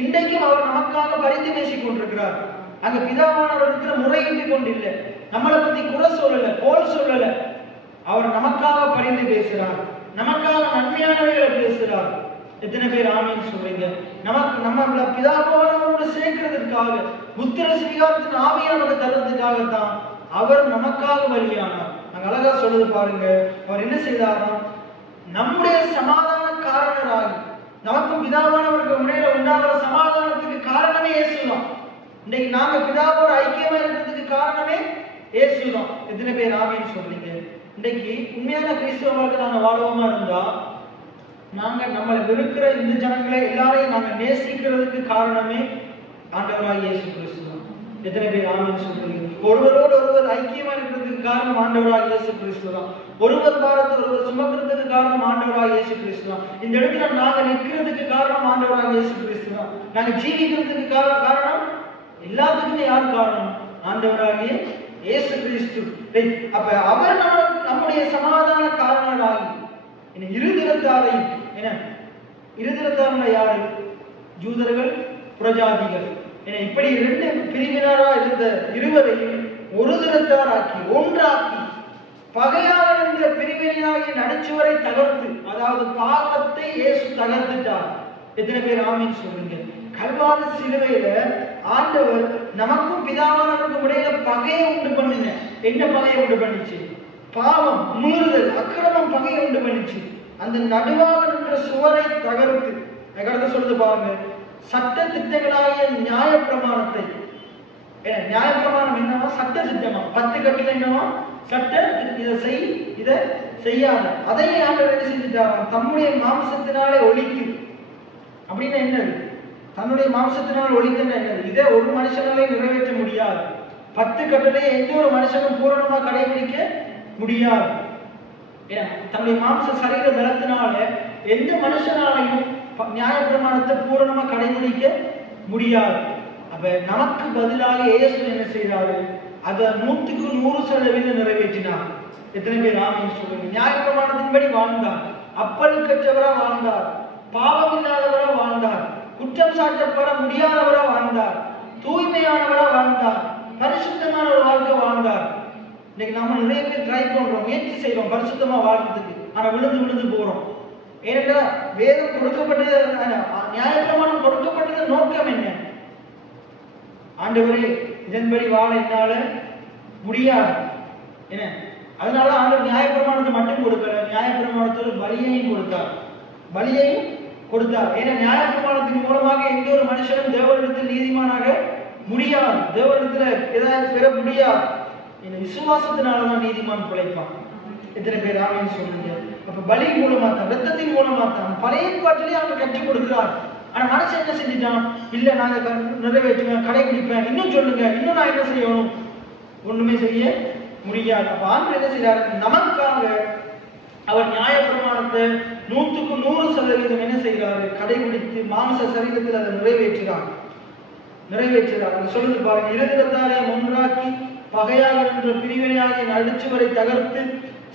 இன்றைக்கும் அவர் நமக்காக பரிந்து பேசிக் கொண்டிருக்கிறார். அங்க பிதாவானவர் இருக்கிற முறையிட்டு கொண்டில்லை, நம்மளை பத்தி குறை சொல்லல, போல் சொல்லல, அவர் நமக்காக பரிந்து பேசுகிறார். நமக்காக நன்மையானவைகளை பேசுகிறார். எத்தனை பேர் ஆமீன் சொல்றீங்க? நமக்கு நம்ம பிதாவோடு சேர்க்கிறதுக்காக, புத்திர சுவீகாரத்தின் ஆவியை நமக்கு தருவதற்காகத்தான் அவர் நமக்காக பலியானார். நாங்க அழகா சொல்லுது பாருங்க. அவர் என்ன செய்தாரா? நம்முடைய சமாதான காரணராகி, நமக்கும் பிதாவானவருக்கு முறையில உண்டாகிற சமாதானத்துக்கு காரணமே இயேசுதான். இன்னைக்கு நாங்க பிதாவோட ஐக்கியமா இருக்கிறதுக்கு காரணமே இயேசுதான். எத்தனை பேர் ஆமீன் சொல்றீங்க? இன்னைக்கு உண்மையான கிறிஸ்தவர்களுக்கு நாங்க வாழ்வோமா இருந்தா, நாங்க நம்மளை வெறுக்கிற இந்த ஜனங்களை எல்லாரையும் நாங்க நேசிக்கிறதுக்கு காரணமே ஆண்டவராகிய இயேசு கிறிஸ்து தான். எத்தனை பேர் ஆமீன் சொல்றீங்க? ஒருவரோடு ஒருவர் ஐக்கியமா இருக்கிறதுக்கு காரணம் ஆண்டவராகிய இயேசு கிறிஸ்து தான். ஒருவர் பாரத்தை ஒருவர் சுமக்கிறதுக்கு காரணம் ஆண்டவராகிய இயேசு கிறிஸ்து தான். இந்த இடத்துல நாங்க நிற்கிறதுக்கு காரணம் ஆண்டவராகிய இயேசு கிறிஸ்து தான். நாங்க ஜீவிக்கிறதுக்கு காரணம் எல்லாத்துக்குமே யார் காரணம்? ஆண்டவராகிய இயேசு கிறிஸ்து. அப்ப அவர் நம்முடைய சமாதான காரணராகி இருதிரத்தாரையும், இருதிரத்தாரன யாரு? யூதர்கள், புறஜாதிகள். இப்படி இரண்டு பிரிவினரா இருந்த இருவரையும் ஒரு திறத்தாராக்கி ஒன்றாக்கி பகையாக என்ற பிரிவினையாகிய நடுச்சுவரை தகர்த்து, அதாவது பாவத்தை இயேசு தகர்த்துட்டார். எத்தனை பேர் ஆமீன் சொல்றீங்க? கல்வாரி சிலுவையில ஆண்டவர் நமக்கும் பிதாவானவருக்கும் இடையில பகையை உண்டு பண்ணின. என்ன பகையை உண்டு பண்ணிச்சு? பாவம், மீறுதல், அக்கிரமம் பகையை உண்டு பண்ணிச்சு. அந்த நடுவாக நின்ற சுவரை தகர்த்து, அடுத்த சொல்லுது பாருங்க, சட்ட திட்டங்களாகிய நியாய பிரமாணத்தை. நியாய பிரமாணம் என்னவா? சட்ட திட்டமா? 10 கட்டளை என்னவா? சட்ட, இதை செய், இதை செய்யாத. அதையே ஆண்டவர் என்ன செஞ்சுட்டாராம்? தம்முடைய மாம்சத்தினாலே ஒழித்து. அப்படின்னா என்னது? தன்னுடைய மாம்சத்தினால் ஒழித்துன்னா என்னது? இதை ஒரு மனுஷனாலே நிறைவேற்ற முடியாது. 10 கட்டளையை எந்த ஒரு மனுஷனும் பூரணமா கடைபிடிக்க முடியாது. தன்னுடைய மாம்ச சரீர பலத்தினால எந்த மனுஷனாலையும் நியாய பிரமாணத்தை பூரணமா கடைபிடிக்க முடியாது. அப்ப நமக்கு பதிலாக இயேசு என்ன செய்யறாரு? அதை 100க்கு 100% நிறைவேற்றினார். எத்தனை பேர் ஆமீன் சொல்லுங்க? நியாய பிரமாணத்தின்படி வாழ்ந்தார், அப்பழுக்கற்றவரா வாழ்ந்தார், பாவம் இல்லாதவரா வாழ்ந்தார், குற்றம் சாட்டப்பட முடியாதவரா வாழ்ந்தார், தூய்மையானவரா வாழ்ந்தார், பரிசுத்தமான ஒரு வாழ்க்கை வாழ்ந்தார். இன்னைக்கு நம்ம நிறைய பேர் ட்ரை பண்றோம், முயற்சி செய்யறோம் பரிசுத்தமா வாழ்றதுக்கு. ஆனா விழுந்து போறோம். ஏனென்றால் வேதம் கொடுக்கப்பட்டது, நியாயப்பிரமாணம் கொடுக்கப்பட்டது நோக்கம் என்ன? ஆண்டவரே, இதன்படி வாழ என்னால முடியாது. என்ன? அதனால ஆண்டவர் நியாயப்பிரமாணத்தை மட்டும் கொடுக்கல, நியாயப்பிரமாணத்தோட பலியையும் கொடுத்தார். ஏன்னா நியாயப்பிரமாணத்தின் மூலமாக எந்த ஒரு மனுஷனும் தேவனிடத்தில் நீதிமானாக முடியாது, தேவனிடத்துல ஏதாவது பெற முடியாது. விசுவாசத்தினாலதான் நீதிமான் பிழைப்பான். எத்தனை பேர் ஆமீன் சொல்லுங்க? அப்ப பலி மூலமா தான், ரத்தத்தின் மூலமா தான், பழைய பாட்டிலே அவங்க கற்றுக் கொடுக்கிறார். ஆனா மனசு என்ன செஞ்சுட்டான்? இல்ல நாங்க நிறைவேற்றுவேன், கடைபிடிப்பேன், இன்னும் சொல்லுங்க, இன்னும் நான் என்ன செய்யணும்? ஒண்ணுமே செய்ய முடியாது. அப்ப ஆண்டு என்ன செய்யறாரு? நமக்காக அவர் நியாய பிரமாணத்தை 100க்கு 100% என்ன செய்கிறாரு? கடைபிடித்து மாம்ச சரீரத்தில் அதை நிறைவேற்றுகிறார். சொல்லுது பாருங்க, இருதிரத்தாரையும் ஒன்றாக்கி பகையாக என்ற பிரிவினையாகிய நடுச்சுவரை தகர்த்து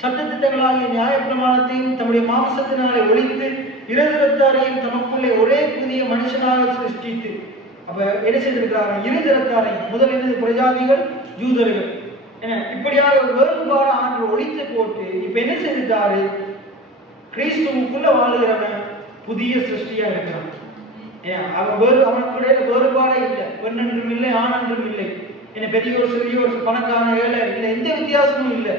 சட்டத்திட்டங்களாகிய நியாய பிரமாணத்தையும் தம்முடைய மாம்சத்தினாலே ஒழித்து இருதிரத்தாரையும் தமக்குள்ளே ஒரே புதிய மனுஷனாக சிருஷ்டித்து. அப்ப என்ன செய்திருக்கிறார்? இருதிரத்தாரையும், முதல் என்னது? பிரஜாதிகள், யூதர்கள். இப்படியாக வேறுபாடு ஆண்டு ஒழித்து போட்டு இப்ப என்ன செய்தாரு? கிறிஸ்துவுக்குள்ள வாழுகிறவன் புதிய சிருஷ்டியா இருக்கிறான். அவனுக்கு வேறுபாடே இல்லை, பெண்ணென்றும் இல்லை, ஆணென்றும் இல்லை. பெரியோர் சிறியோர், பணக்கான ஏழை இல்லை, எந்த வித்தியாசமும் இல்லை.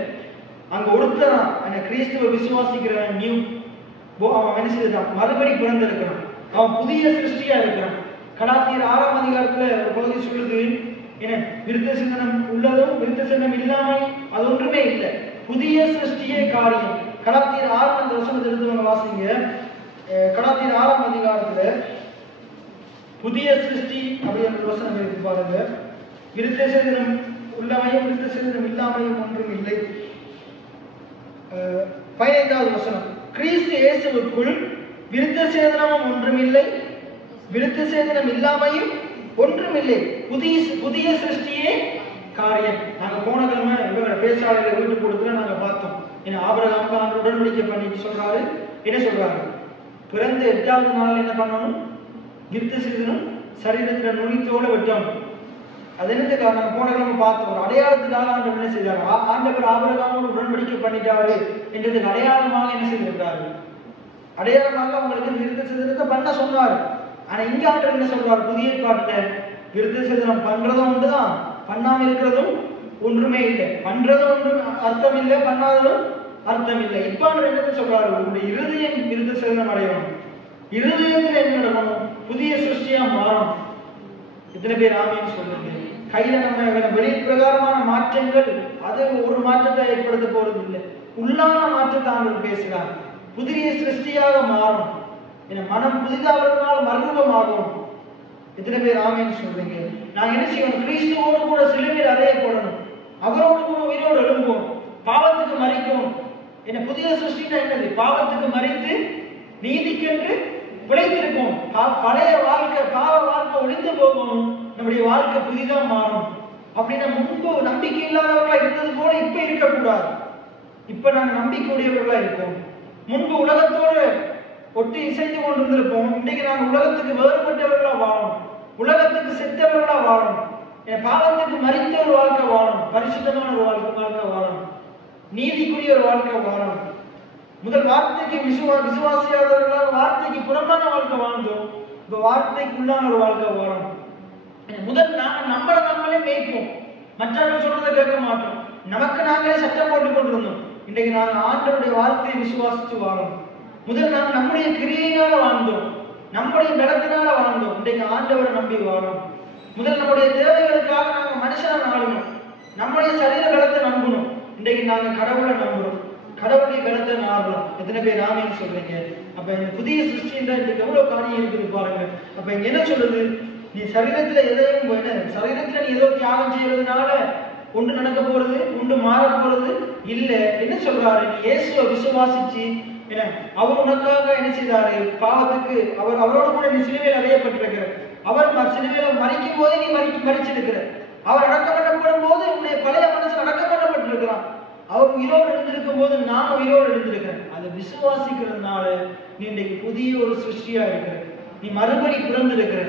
அங்க ஒருத்தரான் கிறிஸ்துவ விசுவாசிக்கிறவன் நியூ, அவன் என்ன செய்தான்? மறுபடி பிறந்திருக்கிறான், அவன் புதிய சிருஷ்டியா இருக்கிறான். கலாத்தியர் 6ஆம் அதிகாரத்துல ஒரு பகுதி சொல்லுது, விருத்த சிந்தனம் உள்ளதும் விருத்த சிந்தனம் இல்லாமல் அது ஒன்றுமே இல்லை, புதிய சிருஷ்டியே காரியம். கலாத்தியர் 6ஆம் வசனத்திலிருந்து வாசிங்க. கலாத்தியர் 6ஆம் அதிகாரத்துல புதிய சிருஷ்டி அப்படின்ற வசனம் இருக்கு பாருங்க. விருத்த சேதனம் உள்ளமையும் விருத்த சேதனம் இல்லாமையும் ஒன்றும் இல்லை. 15வது வசனம், கிறிஸ்து இயேசுவுக்குள் விருத்த சேதனமும் ஒன்றுமில்லை, விருத்த சேதனம் இல்லாமையும் ஒன்றுமில்லை, புதிய சிருஷ்டியே காரியம். நாங்க போன கிழமை இவங்க பேசாளர்களை வீட்டு கொடுத்துல நாங்க பார்த்தோம். ஆபிரகாமுக்கு ஆண்டு உடன்படிக்கை பண்ணிட்டு சொல்றாரு. என்ன சொல்றாரு? பிறந்த 8வது நாள் என்ன பண்ணணும்? விருத்த சேதனம் சரீரத்துல நுனித்தோட வெட்டணும். அது என்னத்துக்காக நம்ம போன கிழமை பார்த்தோம், ஒரு அடையாளத்துக்காக ஆண்டவர் என்ன செய்தார்? ஆண்டவர் ஆபிரகாமோடு உடன்படிக்கை பண்ணிட்டாரு என்றதுக்கு அடையாளமாக என்ன செய்திருக்கிறாரு? அடையாளமாக அவங்களுக்கு விருத்த சேதனத்தை பண்ண சொன்னார். ஆனா இங்க ஆண்டவர் என்ன சொல்றாரு? புதிய ஏற்பாட்டுல விருத்த சேதனம் பண்றதும் ஒன்றுதான், பண்ணாம இருக்கிறதும் ஒன்றுமே இல்லை. பண்றதும் ஒன்றும் அர்த்தம் இல்லை, பண்ணாததும் அர்த்தம் இல்லை. இப்ப அவர் என்ன சொல்றாரு? உங்களுடைய இருதயம் விருத்த சேதனம் அடையணும். இருதயத்துல என்ன நடக்கணும்? புதிய சிருஷ்டியா மாறணும். இத்தனை பேர் ஆமீன்னு சொல்லுங்க. கையில நம்ம வெளிப்பிரகாரமான மாற்றங்கள் அது ஒரு மாற்றத்தை ஏற்படுத்த போறது இல்லை. உள்ளான மாற்றத்தை ஆண்டவர் பேசுகிறார். புதிய சிருஷ்டியாக மாறும். மனம் புதிதாவதனால் மர்மமாகும். எத்தனை பேர் ஆமீன்னு சொல்றீங்க? நாங்க என்ன செய்யணும்? கிறிஸ்துவோடு கூட சிலுவையில் அறையப்படணும். அவரோடு கூட உயிரோடு எழும்பும். பாவத்துக்கு மறிக்கணும். புதிய சிருஷ்டினா என்னது? பாவத்துக்கு மறித்து நீதிக்கென்று பிழைத்திருப்போம். பழைய வாழ்க்கை, பாவ வாழ்க்கை ஒழிந்து போகணும். நம்முடைய வாழ்க்கை புதிதா மாறும். அப்படின்னா முன்பு நம்பிக்கை இல்லாதவர்களா இருந்தது போல இப்ப இருக்கக்கூடாது. இப்ப நாங்க நம்பிக்கையுடையவர்களா இருக்கோம். முன்பு உலகத்தோடு ஒட்டி இசைந்து கொண்டிருந்திருப்போம். இன்னைக்கு நாங்கள் உலகத்துக்கு வேறுபட்டவர்களா வாழணும். உலகத்துக்கு செத்தவர்களா வாழணும். பாவத்துக்கு மறித்த ஒரு வாழ்க்கை வாழணும். பரிசுத்தமான ஒரு வாழ்க்கை வாழணும். நீதிக்குரிய ஒரு வாழ்க்கை வாழணும். முதல் வார்த்தைக்கு விசுவாசியாதவர்களால் வார்த்தைக்கு புறம்பான வாழ்க்கை வாழ்ந்தோம். இப்ப வார்த்தைக்குள்ளான ஒரு வாழ்க்கை வாழணும். முதல் நம்மளே மேய்ப்போம். மற்றவர்கள் சொல்றதை கேட்க மாட்டோம். நமக்கு நாங்களே சட்டம் போட்டுக் கொண்டிருந்தோம். இன்றைக்கு நாங்கள் ஆண்டவருடைய வார்த்தையை விசுவாசித்து வாழணும். முதல் நாங்கள் நம்முடைய கிரியையினால வாழ்ந்தோம், நம்முடைய பலத்தினால வாழ்ந்தோம். இன்றைக்கு ஆண்டவரை நம்பி வாழணும். முதல் நம்முடைய தேவைகளுக்காக நாங்கள் மனுஷனை நாடணும், நம்முடைய சரீர பலத்தை நம்பணும். இன்றைக்கு நாங்கள் கடவுளை நம்புறோம், கடவுளுடைய பலத்தை நாடுறோம். எத்தனை பேர் நாமேன்னு சொல்றீங்க? அப்ப இந்த புதிய சிருஷ்டின்ற இன்றைக்கு எவ்வளவு காரியம் இருக்குது பாருங்க. அப்ப இங்க என்ன சொல்லுது? நீ சரீரத்துல எதையும் சரீரத்துல நீ ஏதோ தியாகம் செய்யறதுனால ஒன்று நடக்க போறது, ஒன்று மாற போறது இல்ல. என்ன சொல்றாரு? நீ இயேசுவை விசுவாசிச்சு அவர் உனக்காக என்ன செய்தாரு? பாவத்துக்கு அவரோட கூட நீ சிலுவையில் அறையப்பட்டிருக்கிற. அவர் சிலுவையில மறிக்கும் போதே நீ மறிச்சிருக்கிற. அவர் அடக்கம் பண்ணப்படும் போது உன்னுடைய பழைய மனசு அடக்கம் பண்ணப்பட்டிருக்கிறான். அவர் உயிரோடு எழுந்திருக்கும் போது நான் உயிரோடு எழுந்திருக்கிறேன். அதை விசுவாசிக்கிறதுனால நீ இன்றைக்கு புதிய ஒரு சிருஷ்டியா இருக்கிற, நீ மறுபடி பிறந்திருக்கிற.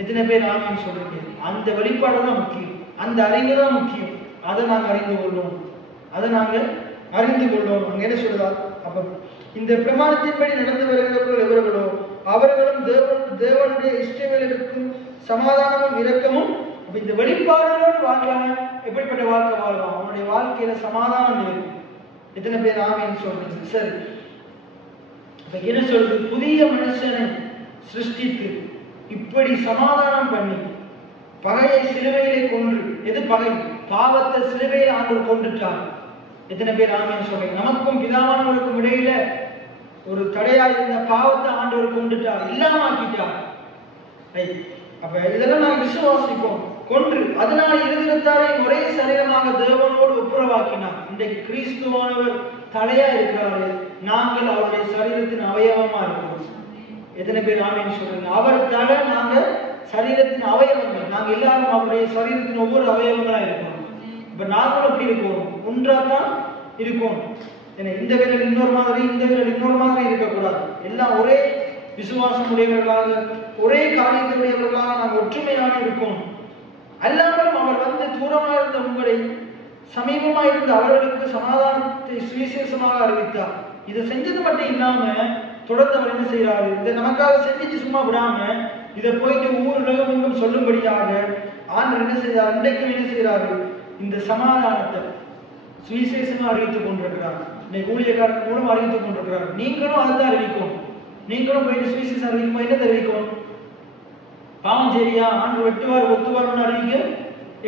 எத்தனை பேர் ஆமீன்னு சொல்றீங்க? அந்த வெளிப்பாடு தான் முக்கியம், அந்த அறிவு தான் முக்கியம். அதை நாங்கள் அறிந்து கொள்வோம், அதை நாங்கள் அறிந்து கொள்வோம். அங்க என்ன சொல்றதா? அப்ப இந்த பிரமாணத்தின்படி நடந்து வருகிறவர்கள் எவர்களோ அவர்களும் தேவனுடைய இஷ்டவேலருக்கும் சமாதானமும் இரக்கமும். இந்த வெளிப்பாடுகளோடு வாழ்வாங்க. எப்படிப்பட்ட வாழ்க்கை வாழ்வான்? அவனுடைய வாழ்க்கையில சமாதானம் இருக்கும். எத்தனை பேர் ஆமீன்னு சொல்றீங்க? சரி, இப்ப என்ன சொல்றது? புதிய மனுஷனை சிருஷ்டித்து இப்படி சமாதானம் பண்ணி பகையை சிலுவையிலே கொன்று. எது பகை? பாவத்தை சிலுவையில் ஆண்டவர் கொண்டுட்டார். எத்தனை பேர் ஆமீன்னு சொல்றீங்க? நமக்கும் பிதாவானவருக்கும் இடையில ஒரு தடையா இருந்த பாவத்தை ஆண்டவர் கொண்டுட்டார், இல்லாமக்கிட்டார். அப்ப இதெல்லாம் நாங்கள் விசுவாசிப்போம். கொன்று அதனால இருதயத்தாரை ஒரே சரீரமாக தேவனோடு ஒப்புரவாக்கினார். இன்றைக்கு கிறிஸ்துவானவர் தலையா இருக்கிறாரு, நாங்கள் அவருடைய சரீரத்தின் அவயவமா இருக்கிறோம். எத்தனை பேர் ஆமீன்னு சொல்றீங்க? அவர் தலை, நாங்க சரீரத்தின் அவயவங்கள். நாங்க எல்லாரும் அவருடைய சரீரத்தின் ஒவ்வொரு அவயவங்களா இருக்கணும். இப்ப நாங்களும் அப்படி இருக்கணும், ஒன்றாதான் இருக்கணும். இந்த விரல் இன்னொரு மாதிரி, இந்த விரல் இன்னொரு மாதிரி இருக்கக்கூடாது. எல்லாம் ஒரே விசுவாசம் உடையவர்களாக, ஒரே காரியத்துடையவர்களாக நாங்கள் ஒற்றுமையாக இருக்கணும். அல்லாமலும் அவர் தூரமாக இருந்த உங்களை சமீபமாக இருந்த அவர்களுக்கு சமாதானத்தை சுவிசேஷமாக அறிவித்தார். இதை செஞ்சது மட்டும் இல்லாம தொடர்ந்து அவர் என்ன செய்யறாரு? இதை நமக்காக செஞ்சுட்டு சும்மா விடாம இதை போயிட்டு ஊர் உலகம் எங்கும் சொல்லும்படியாக ஆண்டவர் என்ன செய்யறாரு? இன்றைக்கும் என்ன செய்யறாரு? இந்த சமாதானத்தை சுவிசேஷமா அறிவித்துக் கொண்டிருக்கிறார். இன்னைக்கு ஊழியக்காரன் மூலம் அறிவித்துக் கொண்டிருக்கிறார். நீங்களும் அதுதான் அறிவிக்கும். நீங்களும் போயிட்டு சுவிசேஷம் அறிவிக்கும். என்ன தெரிவிக்கும்? பாவம் சரியா, ஆண்டு வெட்டுவார் ஒத்துவார்னு அறிவிக்க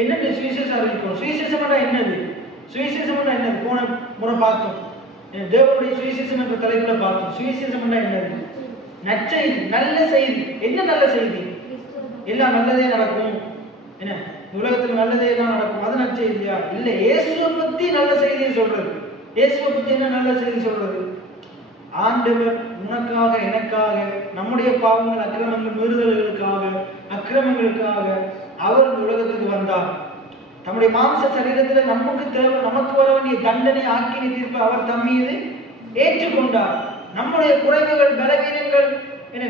என்னென்ன சுவிசேஷம் அறிவிக்கும்? சுவிசேஷம் என்னது? சுவிசேஷம் என்னது? போன முறை பார்த்தோம், தேவனுடைய சுவிசேஷம் என்ற தலைப்புல பார்த்தோம். சுவிசேஷம் என்னது? நற்செய்தி, நல்ல செய்தி. என்ன நல்ல செய்தி? எல்லாம் நல்லதே நடக்கும், என்ன உலகத்தில் நல்லதே எல்லாம் நடக்கும், அது நற்செய்தியா? இல்லை, இயேசுவை பத்தி நல்ல செய்தியை சொல்றது. இயேசுவை பத்தி என்ன நல்ல செய்தி சொல்றது? ஆண்டவர் உனக்காக எனக்காக நம்முடைய பாவங்கள், அக்கிரமங்கள், மீறுதல்களுக்காக, அக்கிரமங்களுக்காக அவர் இந்த உலகத்துக்கு வந்தார். நம்முடைய மாம்ச சரீரத்தில் நமக்கு தேவை, நமக்கு வர வேண்டிய தண்டனை, ஆக்கினை தீர்ப்பு அவர் தம் மீது ஏற்றுக்கொண்டார். நம்முடைய குறைவுகள், பலவீனங்கள்,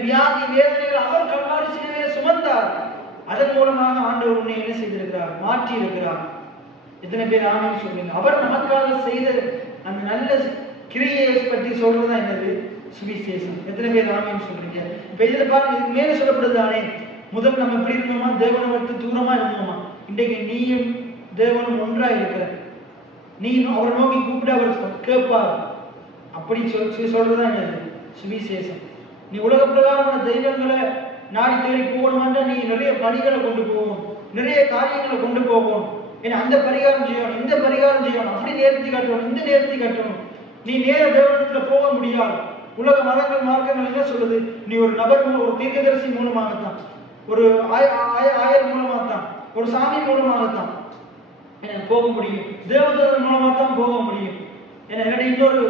வியாதி, வேதனைகள் அவர் கல்வாரி சிலுவையில் சுமந்தார். அதன் மூலமாக ஆண்டவர் உன்னை என்ன செய்திருக்கிறார்? மாற்றி இருக்கிறார். எத்தனை பேர் ஆமென் சொல்றீங்க? அவர் நமக்காக செய்த அந்த நல்ல கிரியையை பற்றி சொல்றதுதான் என்னது? சுவிசேஷம். எத்தனை பேர் ஆமென் சொல்றீங்க? இப்ப இதுல பாருங்க, இதுக்கு மேல சொல்லப்படுதானே, முதல் நம்ம எப்படி இருந்தோமா? தேவனை விட்டு தூரமா இருந்தோமா? இன்றைக்கு நீயும் தேவனும் ஒன்றா இருக்கிற, நீ அவரை நோக்கி கூப்பிட அவர் கேட்பார். அப்படி சொல்றதுதான் என்னது? சுவிசேஷம். நீ உலக பிரகாரமான தெய்வங்களை நாடி தேடி போகணும்னா நீ நிறைய பணிகளை கொண்டு போகும், நிறைய காரியங்களை கொண்டு போகும். ஏன்னா அந்த பரிகாரம் செய்யணும், இந்த பரிகாரம் செய்யணும், அப்படி நேர்த்தி காட்டணும், இந்த நேர்த்தி காட்டணும். நீ நேர தேவனத்துல போக முடியாது. உலக மதங்கள் மார்க்கங்கள் என்ன சொல்லுது? நீ ஒரு நபர், ஒரு தீர்க்கதரிசி மூலமாகத்தான், ஒரு ஆயர் மூலமாகத்தான், ஒரு சாமி மூலமாகத்தான் போக முடியும், தேவதூதன் மூலமாகத்தான் போக முடியும். ஏன்னா இன்னொரு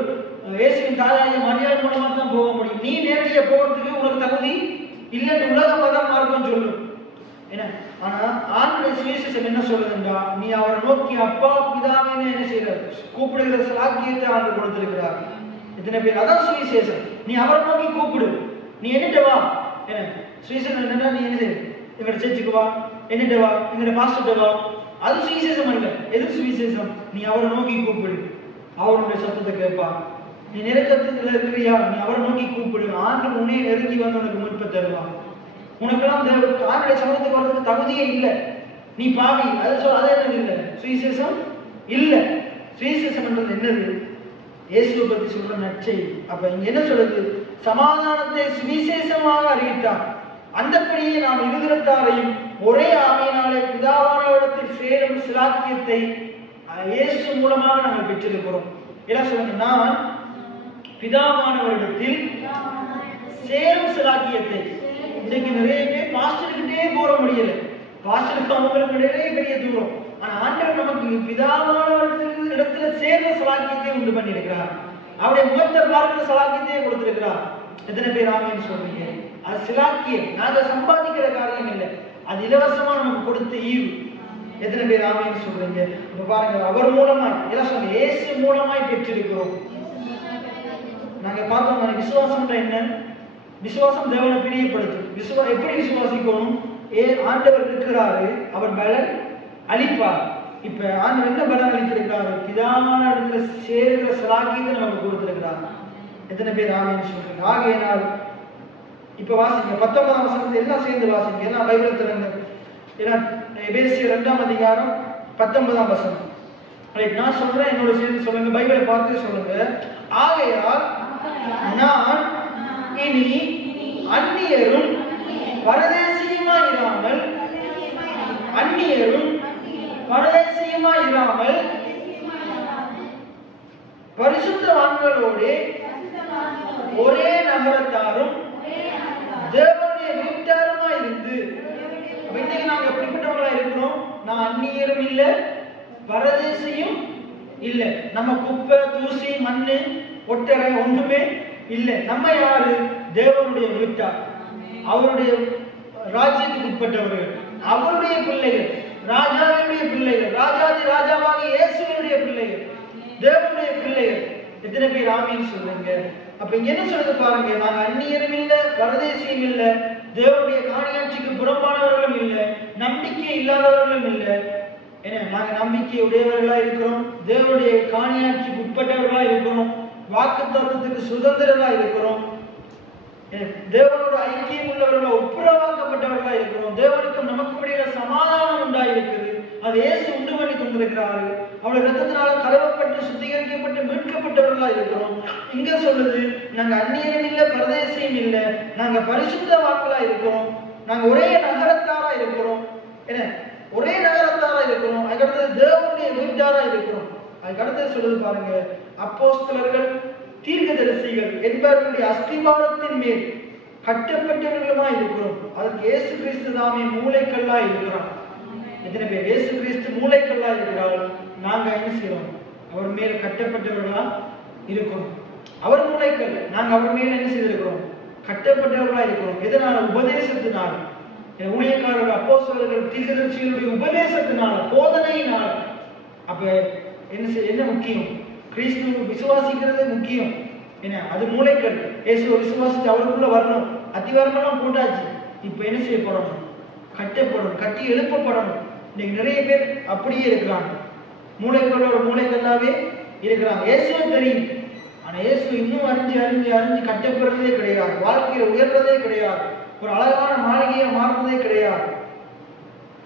இயேசுவின் தாயாய மரியாதை மூலமாகத்தான் போக முடியும். நீ நேரடியா போகிறதுக்கு உனக்கு தகுதி இல்லைன்னு உலக மதம் மார்க்கம் சொல்லும். என்ன ஆனா ஆண்டுடைய சுவிசேஷம் என்ன சொல்லுதுண்டா, நீ அவரை நோக்கி அப்பா பிதாவே என்ன செய்யறார்? கூப்பிடுகிற சாக்கியத்தை ஆண்டு கொடுத்திருக்கிறார். எத்தனை பேர்? அதான் சுவிசேஷம். நீ அவரை நோக்கி கூப்பிடு, நீ என்னட்ட வா. என்ன சுவிசேஷம் என்னன்னா, நீ என்ன செய்ய? எங்கட சர்ச்சுக்கு வா, என்னட்ட வா, எங்கட பாஸ்டர்ட்ட வா. அது சுவிசேஷம் அல்ல. எது சுவிசேஷம்? நீ அவரை நோக்கி கூப்பிடு, அவருடைய சத்தத்தை கேட்பா. நீ நெருக்கத்துல இருக்கிறியா? நீ அவரை நோக்கி கூப்பிடு, ஆண்டு உன்னை நெருங்கி வந்து உனக்கு முன்பு தருவான். உனக்கெல்லாம் ஆண்டுடைய சமூகத்துக்கு வர்றதுக்கு தகுதியே இல்லை, நீ பாவி. அது என்னது இல்லை? சுவிசேஷம் இல்லை. சுவிசேஷம் என்றது என்னது? இயேசுவை பற்றி சொல்ற நற்செய்தி. அப்ப இங்க என்ன சொல்றது? சமாதானத்தை சுவிசேஷமாக அறிவித்தார். அந்தப்படியே நாம் இருதரத்தாரையும் ஒரே ஆவியினாலே பிதாவானவரிடத்தில் சேரும் சிலாக்கியத்தை இயேசு மூலமாக நாங்கள் பெற்றிருக்கிறோம். என்ன சொல்லுங்க? நான் பிதாவானவரிடத்தில் சேரும் சிலாக்கியத்தை. இன்னைக்கு நிறைய பேர் பாஸ்டர்கிட்டே போற முடியல, பாஸ்டருக்கு அவங்களுக்கு நிறைய பெரிய தூரம். ஆனா ஆண்டவர் நமக்கு பிதாவானவரிடத்தில் இடத்துல சேர்ந்த சலாக்கியத்தை உண்டு பண்ணியிருக்கிறார். அவருடைய முகத்தை பார்க்கிற சலாக்கியத்தையே கொடுத்திருக்கிறார். எத்தனை பேர் ஆமென் சொல்றீங்க? அது சிலாக்கியம். நாங்க சம்பாதிக்கிற காரியம் இல்லை, அது இலவசமா நமக்கு கொடுத்த ஈவு. எத்தனை பேர் ஆமென் சொல்றீங்க? இப்ப பாருங்க, அவர் மூலமாய் எல்லாம் சொல்ல, இயேசு மூலமாய் பெற்றிருக்கிறோம். நாங்க பார்த்தோம், விசுவாசம்ன்ற என்ன? விசுவாசம் தேவனை பிரியப்படுத்தும். எப்படி விசுவாசிக்கணும்? ஆண்டவர் இருக்கிறாரு, அவர் பலன் அளிப்பார். இப்ப ஆண்டவர் என்ன பலன் அளித்திருக்கிறாரு? பிதாவான இடத்துல சேருகிற சலாக்கியத்தை நமக்கு கொடுத்திருக்கிறார். எத்தனை பேர் ஆமென் சொல்றீங்க? ஆகையினால் இப்ப வாசிங்க 19ஆம் வசனத்தை எல்லாம் சேர்ந்து வாசிங்க. எல்லாம் பைபிள் திறங்க. ஏன்னா எபேசியர் 2ஆம் அதிகாரம் 19ஆம் வசனம். நான் சொல்றேன், என்னோட சேர்ந்து சொல்லுங்க, பைபிளை பார்த்து சொல்லுங்க. ஆகையால் நான் இனி அந்நியரும் பரதேசியுமாயிராமல் பரிசுத்தவான்களோடு ஒரே நகரத்தாரும் தேவனுடைய வீட்டாருமா இருந்து. இன்னைக்கு நாங்க எப்படிப்பட்டவங்களா இருக்கிறோம்? நான் அந்நியரும் இல்லை, பரதேசியும் இல்லை. நம்ம குப்பை, தூசி, மண்ணு, ஒட்டரை ஒன்றுமே இல்லை. நம்ம யாரு? தேவனுடைய வீட்டார், அவருடைய ராஜ்யத்துக்கு உட்பட்டவர்கள், அவருடைய பிள்ளைகள், ராஜாவுடைய பிள்ளைகள், ராஜாதி ராஜாவாக இயேசுவினுடைய பிள்ளைகள், தேவனுடைய பிள்ளைகள். எத்தனை பேர் ஆமென் சொல்லுங்க? அப்ப இங்க என்ன சொல்றது பாருங்க, நாங்க அந்நியரும் இல்லை, பரதேசியும் இல்லை, தேவனுடைய காணியாட்சிக்கு புறம்பானவர்களும் இல்லை, நம்பிக்கை இல்லாதவர்களும் இல்லை. ஏன்னா நாங்க நம்பிக்கை உடையவர்களா இருக்கிறோம், தேவனுடைய காணியாட்சிக்கு உட்பட்டவர்களா இருக்கிறோம், வாக்கு தத்துவத்துக்கு சுதந்திரர்களா இருக்கிறோம், தேவனோட ஐக்கியம் உள்ளவர்களா ஒப்புரவாக்கப்பட்டவர்களா இருக்கிறோம், தேவனுக்கும் நமக்கும் இடையில சமாதானம் உண்டாயிருக்கிறது. அது இயேசு உண்டு பண்ணி தந்திருக்கிறாரு. அவருடைய ரத்தத்தினால கழுவப்பட்டு சுத்திகரிக்கப்பட்டு மீட்கப்பட்டவர்களா இருக்கிறோம். இங்க சொல்லுது, நாங்க அந்நியரும் இல்லை, பரதேசியும் இல்லை, நாங்க பரிசுத்தவான்களா இருக்கிறோம், நாங்க ஒரே நகரத்தாரா இருக்கிறோம். என்ன ஒரே நகரத்தாரா இருக்கிறோம். அதுக்கடுத்தது தேவனுடைய வீட்டாரா இருக்கிறோம். அதுக்கடுத்தது சொல்லுது பாருங்க, அப்போஸ்தலர்கள் தீர்க்கதரிசிகள் என்பவர்களுடைய அஸ்திபாரத்தின் மேல் கட்டப்பட்டவர்களுமா இருக்கிறோம். அதற்கு இயேசு கிறிஸ்து தாமே மூளைக்கல்லா இருக்கிறார். எத்தனை பேர்? இயேசு கிறிஸ்து மூளைக்கல்லா இருக்கிறார். நாங்க என்ன செய்யறோம்? அவர் மேல கட்டப்பட்டவர்களா இருக்கிறோம். அவர் மூளைக்கல், நாங்க அவர் மேல என்ன செய்திருக்கிறோம்? கட்டப்பட்டவர்களா இருக்கிறோம். எதனால? உபதேசத்தினால். ஊழியக்காரர்கள், அப்போஸ்தலர்கள், தீர்க்கதரிசிகளுடைய உபதேசத்தினால, போதனையினால. அப்ப என்ன முக்கியம்? கிறிஸ்துவ விசுவாசிக்கிறது முக்கியம். என்ன அது மூளைக்கல். இயேசுவை விசுவாசிச்சு அவருக்குள்ள வரணும். அத்திவாரமெல்லாம் போட்டாச்சு. இப்ப என்ன செய்ய போறோம்? கட்டப்படணும், கட்டி எழுப்பப்படணும். இன்னைக்கு நிறைய பேர் அப்படியே இருக்கிறாங்க, மூளைகளோட மூளைகளாவே இருக்கிறாங்க. இயேசுவை தெரியும், ஆனா இயேசு இன்னும் அறிஞ்சு அறிஞ்சு அறிஞ்சு கட்டப்படுறதே கிடையாது, வாழ்க்கையில உயர்றதே கிடையாது, ஒரு அழகான மாளிகையை மாறுறதே கிடையாது.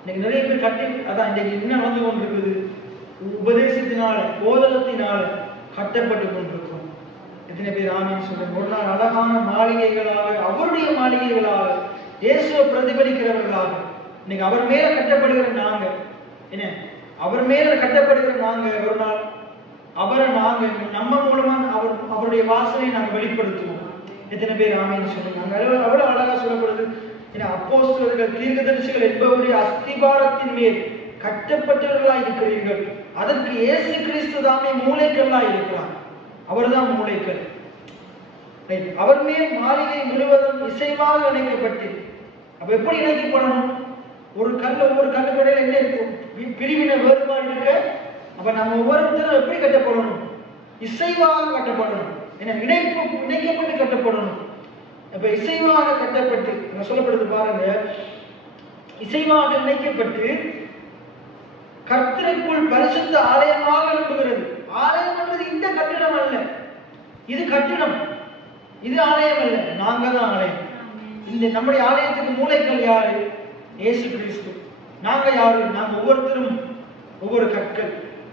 இன்னைக்கு நிறைய பேர் கட்டி, அதான் இன்னைக்கு என்ன வந்து கொண்டிருக்குது, உபதேசத்தினால போதகத்தினால கட்டப்பட்டு கொண்டிருக்கிறோம். எத்தனை பேர் ஆமீன் சொல்லுங்க? ஒரு நாள் அழகான மாளிகைகளாக, அவருடைய மாளிகைகளாக, இயேசுவை பிரதிபலிக்கிறவர்களாக இன்னைக்கு அவர் மேல கட்டப்படுகிற நாங்க, என்ன அவர் மேல கட்டப்படுகிற நாங்க, ஒரு நாள் அவரை நாங்க நம்ம மூலமா அவருடைய வாசலை நாங்கள் வெளிப்படுத்துவோம். எத்தனை பேர் ஆமீன் சொல்லுங்க? அவ்வளவு அழகா சொல்லப்படுது. ஏன்னா அப்போஸ்தலர்கள் தீர்க்கதரிசிகள் என்பவருடைய அஸ்திபாரத்தின் மேல் கட்டப்பட்டவர்களாய் இருக்கிறீர்கள், அதற்கு இயேசு கிறிஸ்து தாமே மூளைக்கல்லாய் இருக்கிறார், அவர்தான் மூளைக்கல். அவர் மேல் மாளிகை முழுவதும் இசைவாக இணைக்கப்பட்டு, அப்ப எப்படி இணைக்கப்படணும்? ஒரு கல் ஒவ்வொரு கல்லுக்கடையில் என்ன இருக்கும், பிரிவினை வேறுபாடு இருக்க. அப்ப நம்ம ஒவ்வொருத்தரும் எப்படி கட்டப்படணும்? இசைவாக கட்டப்படணும், இணைக்கப்பட்டு கட்டப்படணும். அப்ப இசைவாக கட்டப்பட்டு சொல்லப்படுது பாருங்க, இசைவாக இணைக்கப்பட்டு கர்த்தருக்குள் பரிசுத்த ஆலயமாக எழுப்புகிறது. ஆலயம் என்பது இந்த கட்டிடம் அல்ல, இது கட்டிடம், இது ஆலயம் அல்ல, நாங்க தான் ஆலயம். இந்த நம்முடைய ஆலயத்துக்கு மூளைக்கல் யாரு? இயேசு கிறிஸ்து. நாங்க யாரு? நாங்க ஒவ்வொருத்தரும் ஒவ்வொரு கற்கள்.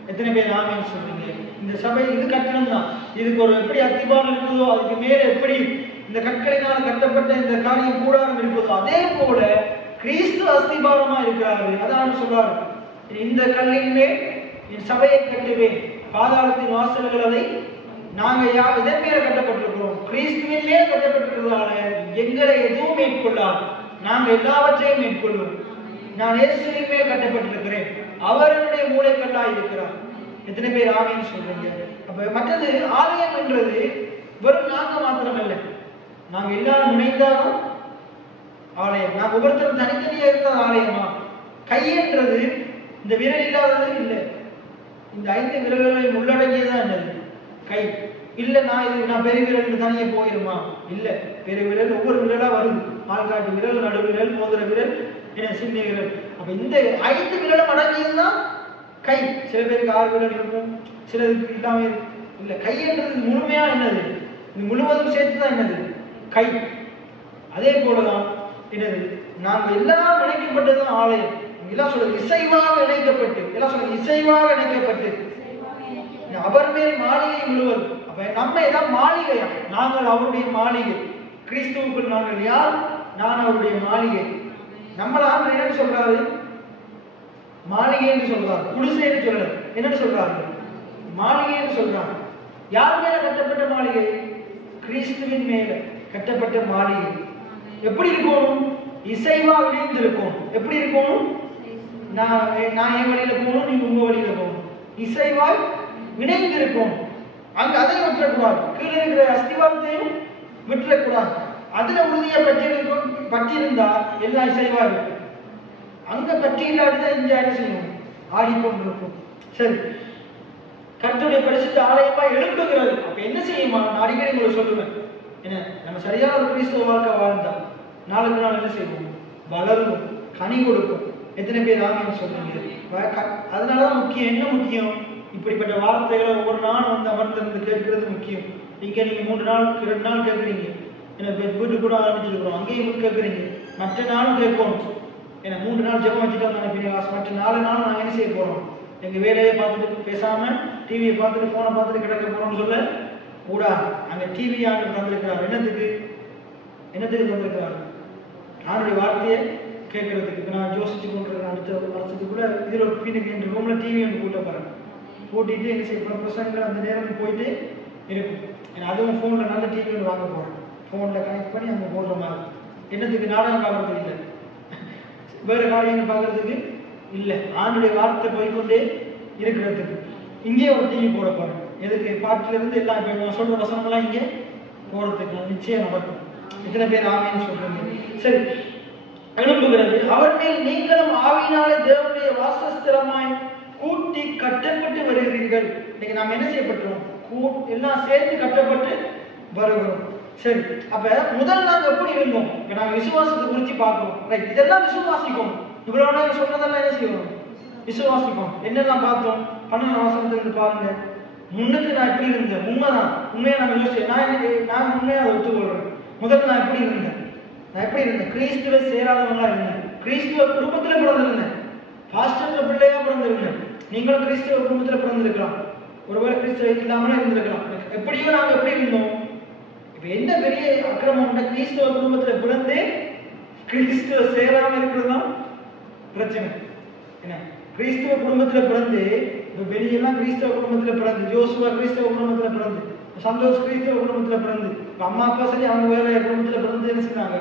எத்தனை பேர் ஆமீன் சொல்றீங்க? இந்த சபை இது கட்டணம் தான். இதுக்கு ஒரு எப்படி அத்திபாரம் இருக்குதோ, அதுக்கு மேல எப்படி இந்த கற்களினால் கட்டப்பட்ட இந்த காரியம் கூடாரம் இருப்பதோ, அதே போல கிறிஸ்து அஸ்திபாரமா இருக்கிறாரு. அதான் சொல்றாரு, இந்த கல்லின் மேல் என் சபையை கட்டுவேன், பாதாளத்தின் வாசல்கள் அதை. நாங்க இதன் மேல கட்டப்பட்டிருக்கிறோம், கிறிஸ்துவின் மேல கட்டப்பட்டிருக்கிறதால எங்களை எதுவும் மேற்கொள்ளாது, நாங்க எல்லாவற்றையும் மேற்கொள்வோம். நான் இயேசுவின் மேல் கட்டப்பட்டிருக்கிறேன், அவர் என்னுடைய மூளைக்கல்லா இருக்கிறார். எத்தனை பேர் ஆமீன் சொல்றீங்க? அப்ப மற்றது ஆலயம் என்றது வெறும் நாங்க மாத்திரம் அல்ல, நாங்க எல்லாரும் இணைந்தாலும் ஆலயம். நாங்க ஒவ்வொருத்தரும் தனித்தனியா இருந்தால் ஆலயமா? கை என்றது இந்த விரல் இல்லாதது இல்லை, இந்த 5 விரல்களை உள்ளடங்கியதான் என்னது கை. இல்ல நான் பெரிய விரல் தனியே போயிருமா? இல்ல, பெரிய விரல் ஒவ்வொரு விரலா வருது, ஆள்காட்டு விரல், நடு விரல், மோதிர விரல், என்ன சின்ன விரல். அப்ப இந்த 5 விரலும் அடங்கியதுதான் கை. சில பேருக்கு 6 விரல் இருக்கும், சிலருக்கு இல்லாம இல்ல. கை என்றது முழுமையா என்னது, இது முழுவதும் சேர்த்துதான் என்னது கை. அதே போலதான் என்னது, நாங்க எல்லாம் இணைக்கப்பட்டதுதான் ஆலயம். எல்லாம் சொல்றது இசைவாக இணைக்கப்பட்டு, எல்லாம் சொல்றது இசைவாக இணைக்கப்பட்டு அவர் மேல் மாளிகை முழுவதும். அப்ப நம்ம எல்லாம் மாளிகையா? நாங்கள் அவருடைய மாளிகை. கிறிஸ்துவுக்குள் நாங்கள் யார்? நான் அவருடைய மாளிகை. நம்மள என்ன சொல்றாரு? மாளிகை என்று சொல்றாரு, குடிசை என்று சொல்றாரு. என்னன்னு சொல்றாரு? மாளிகை என்று சொல்றாங்க. யார் மேல கட்டப்பட்ட மாளிகை? கிறிஸ்துவின் மேல கட்டப்பட்ட மாளிகை. எப்படி இருக்கணும்? இசைவா இணைந்து இருக்கணும். எப்படி இருக்கணும்? நான் என் வழியில போகணும், நீங்க உங்க வழியில போகணும். இசைவாய் இணைந்து இருக்கும். அங்க அதை விட்டுறக்கூடாது, கீழே இருக்கிற அஸ்திவாரத்தையும் விட்டுறக்கூடாது. அதுல உறுதியா பற்றியிருந்தா எல்லாம் இசைவா இருக்கும். அங்க பற்றி இல்லாட்டுதான் இங்க என்ன செய்யணும்? ஆடிக்கொண்டிருக்கும். சரி, கர்த்தருடைய பரிசுத்த ஆலயமா எழுப்புகிறது. அப்ப என்ன செய்யுமா? நான் அடிக்கடி உங்களுக்கு சொல்லுவேன், என்ன நம்ம சரியான ஒரு கிறிஸ்தவ வாழ்க்கை வாழ்ந்தா நாளுக்கு நாள் என்ன செய்வோம்? வளருவோம், கனி கொடுக்கும். எத்தனை பேர் ஆமீன் சொல்றீங்க? அதனாலதான் முக்கியம். என்ன முக்கியம்? இப்படிப்பட்ட வார்த்தைகளை ஒவ்வொரு நாளும் வந்து அமர்ந்திருந்து கேட்கிறது முக்கியம். நீங்க 3 நாள் 2 நாள் கேட்குறீங்க, வீட்டு கூட ஆரம்பிச்சிருக்கிறோம், அங்கேயும் கேட்குறீங்க. மற்ற நாளும் கேட்கணும். ஏன்னா 3 நாள் ஜெபம் வச்சுட்டு நினைப்பீங்க, மற்ற 4 நாள் நாங்கள் என்ன செய்ய போறோம்? எங்க வேலையை பார்த்துட்டு பேசாம டிவியை பார்த்துட்டு போனை பார்த்துட்டு கிடக்க போறோம்னு சொல்ல கூடாது. அங்க டிவி ஆண்டு தந்திருக்கிறார். என்னத்துக்கு தந்திருக்கிறார்? ஆண்டுடைய வார்த்தையை கேட்கறதுக்கு. இப்போ நான் யோசிச்சு கொண்டிருக்கிறேன், அடுத்த வருஷத்துக்குள்ள இதில் ஒரு பின்னுக்கு என் ரூம்ல டிவி ஒன்று கூட்ட போறேன். கூட்டிட்டு என்ன செய்ய போறேன்? பசங்க அந்த நேரம் போயிட்டு இருக்கும். அதுவும் போன்ல நல்ல டிவி ஒன்று வாங்க போறேன். போன்ல கனெக்ட் பண்ணி அங்கே போடுற மாதிரி. என்னத்துக்கு? நாடகம் பார்க்கறதுக்கு இல்லை, வேற காரியங்கள் பார்க்கறதுக்கு இல்லை, ஆண்டுடைய வார்த்தை போய்கொண்டே இருக்கிறதுக்கு. இங்கே ஒரு டிவி போட போறேன். எதுக்கு? பாட்டுல இருந்து எல்லாம் இப்போ நான் சொல்ற வசனங்கள்லாம் இங்கே போறதுக்கு நிச்சயம் நடக்கும். எத்தனை பேர் ஆமீன்னு சொல்றீங்க? சரி, எழுப்புகிறது. அவர் மேல் நீங்களும் ஆவியினாலே தேவனுடைய வாசஸ்தலமாய் கூட்டி கட்டப்பட்டு வருகிறீர்கள். இன்னைக்கு நாம் என்ன செய்யப்பட்டோம்? எல்லாம் சேர்த்து கட்டப்பட்டு வருகிறோம். சரி, அப்ப முதல் நாங்க எப்படி இருந்தோம்? நாங்க விசுவாசத்தை குறித்து பார்க்கிறோம். ரைட், இதெல்லாம் விசுவாசிக்கணும். இவ்வளவு நேரம் சொன்னதெல்லாம் என்ன செய்யணும்? விசுவாசிக்கணும். என்னெல்லாம் பார்த்தோம்? 12 வசனத்திலிருந்து பாருங்க. முன்னுக்கு நான் எப்படி இருந்தேன்? உண்மைதான், உண்மையா நான் யோசிச்சேன். நான் உண்மையா அதை ஒத்துக்கொள்றேன். முதல்ல நான் எப்படி இருந்தேன்? நான் எப்படி இருந்தேன்? கிறிஸ்துவை சேராதவங்களா இருந்தேன். கிறிஸ்துவ குடும்பத்துல பிறந்திருந்தேன். பாஸ்டர்ல பிள்ளையா பிறந்திருந்தேன். நீங்களும் கிறிஸ்துவ குடும்பத்துல பிறந்திருக்கலாம். ஒருவேளை கிறிஸ்துவ இல்லாமலே இருந்திருக்கலாம். எப்படியோ நாங்க எப்படி இருந்தோம்? இப்ப என்ன பெரிய அக்கிரமம்? கிறிஸ்துவ குடும்பத்துல பிறந்து கிறிஸ்துவ சேராம இருக்கிறதுதான் பிரச்சனை. என்ன, கிறிஸ்துவ குடும்பத்துல பிறந்து வெளியெல்லாம் கிறிஸ்தவ குடும்பத்துல பிறந்து, ஜோசுவா கிறிஸ்தவ குடும்பத்துல பிறந்து, சந்தோஷ் கிறிஸ்தவ குடும்பத்துல பிறந்து, அம்மா அப்பா சரி அவங்க வேற குடும்பத்துல பிறந்து என்ன செய்றாங்க.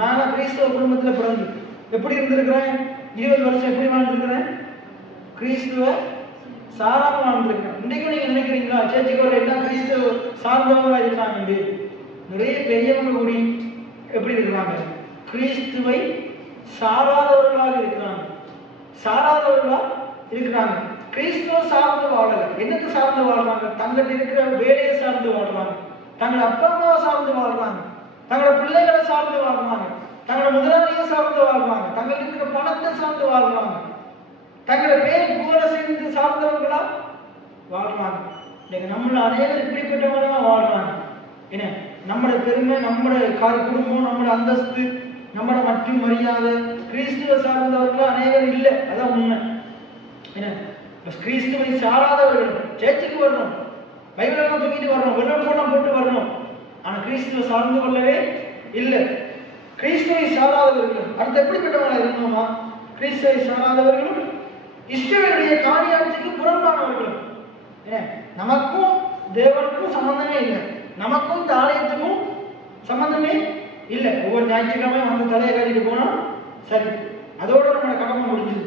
நானா கிறிஸ்தவ குடும்பத்துல பிறந்து எப்படி இருந்திருக்கிறேன்? 20 வருஷம் எப்படி வாழ்ந்துருக்கிறேன்? கிறிஸ்துவ சாராம வாழ்ந்துருக்கிறேன். இன்றைக்கும் நீங்க நினைக்கிறீங்களா சேர்ச்சுக்கு வர எல்லாம் கிறிஸ்தவ சார்ந்தவங்களா இருக்கிறாங்க? நிறைய பெரியவங்க கூடி எப்படி இருக்கிறாங்க? கிறிஸ்துவை சாராதவர்களாக இருக்கிறாங்க. சாராதவர்களா இருக்கிறாங்க. கிறிஸ்துவ சார்ந்து வாழல. என்னத்தை சார்ந்து வாழ்றாங்க? தங்களுக்கு இருக்கிற வேலையை சார்ந்து வாழ்றாங்க, தங்கள் அப்பா அம்மாவை சார்ந்து வாழ்றாங்க, தங்களோட பிள்ளைகளை சார்ந்து வாழ்றாங்க, தங்களோட முதலாளியை சார்ந்து வாழ்றாங்க, தங்களுக்கு இருக்கிற பணத்தை சார்ந்து வாழ்றாங்க, தங்களோட பேர் புகழ சேர்ந்து சார்ந்தவங்களா வாழ்றாங்க. இன்னைக்கு நம்மள அனைவரும் இப்படிப்பட்டவங்களா வாழ்றாங்க. என்ன, நம்மளோட பெருமை, நம்மளோட குடும்பம், நம்மளோட அந்தஸ்து, நம்மளோட மற்றும் மரியாதை கிறிஸ்துவ சார்ந்தவர்களா அனைவரும் இல்லை. அதான் உண்மை. என்ன, கிறிஸ்துவை சாராதவர்கள் சேர்ச்சுக்கு வரணும், பைபிளெல்லாம் தூக்கிட்டு வரணும், வெள்ளம் போலாம் போட்டு வரணும். ஆனா கிறிஸ்துவ சார்ந்து கொள்ளவே இல்லை. கிறிஸ்துவை சாராதவர்கள் அடுத்து எப்படிப்பட்டவங்களா இருக்கணுமா? கிறிஸ்துவை சாராதவர்களும் இஸ்ரவேலுடைய காணியாட்சிக்கு புறம்பானவர்களும். நமக்கும் தேவனுக்கும் சம்பந்தமே இல்லை, நமக்கும் இந்த ஆலயத்துக்கும் சம்பந்தமே இல்லை. ஒவ்வொரு ஞாயிற்றுக்கிழமையும் வந்து தலையை கட்டிட்டு போனா சரி, அதோட நம்ம கடமை முடிஞ்சுது.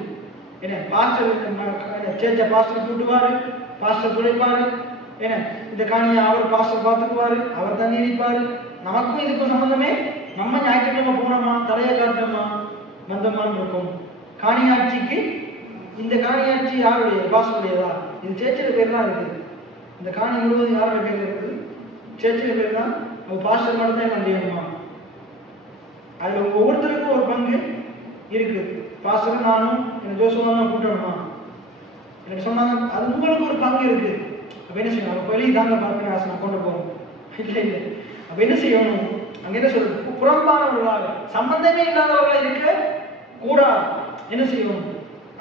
என்ன, பாஸ்டர் சேர்ச்ச பாஸ்டர் கூட்டுவாரு, பாஸ்டர் துடைப்பாரு. என்ன, இந்த காணியை அவர் பாஸ்டர் பார்த்துக்குவாரு, அவர் தண்ணி அடிப்பாரு. நமக்கும் இதுக்கும் சம்பந்தமே. நம்ம ஞாயிற்றுக்கிழமை போனோமா, தலையை காட்டணுமா, வந்தோமான்னு இருக்கும். காணியாட்சிக்கு இந்த காணியாட்சி யாருடைய? பாஸ்டருடையதா? இது சேர்ச்சில பேர் தான் இருக்குது. இந்த காணி முழுவதும் யாருடைய பேர் இருக்குது? சேர்ச்சில பேர் தான். அவங்க பாஸ்டர் மட்டும் தான் செய்யணுமா? அதுல ஒவ்வொருத்தருக்கும் ஒரு பங்கு இருக்குது. பாஸ்டர் நானும் எனக்கு ஜோசுவா தான் கூட்டணுமா? எனக்கு சொன்னாங்க அது உங்களுக்கு ஒரு பங்கு இருக்கு. அப்ப என்ன செய்யணும்? அவங்க வெளியே தாங்க பார்ப்பேன் ஆசை நான் கொண்டு போறோம். இல்லை இல்லை, அப்ப என்ன செய்யணும்? அங்க என்ன சொல்றது? புறம்பானவர்களாக, சம்பந்தமே இல்லாதவர்களாக இருக்க கூடாது. என்ன செய்யணும்?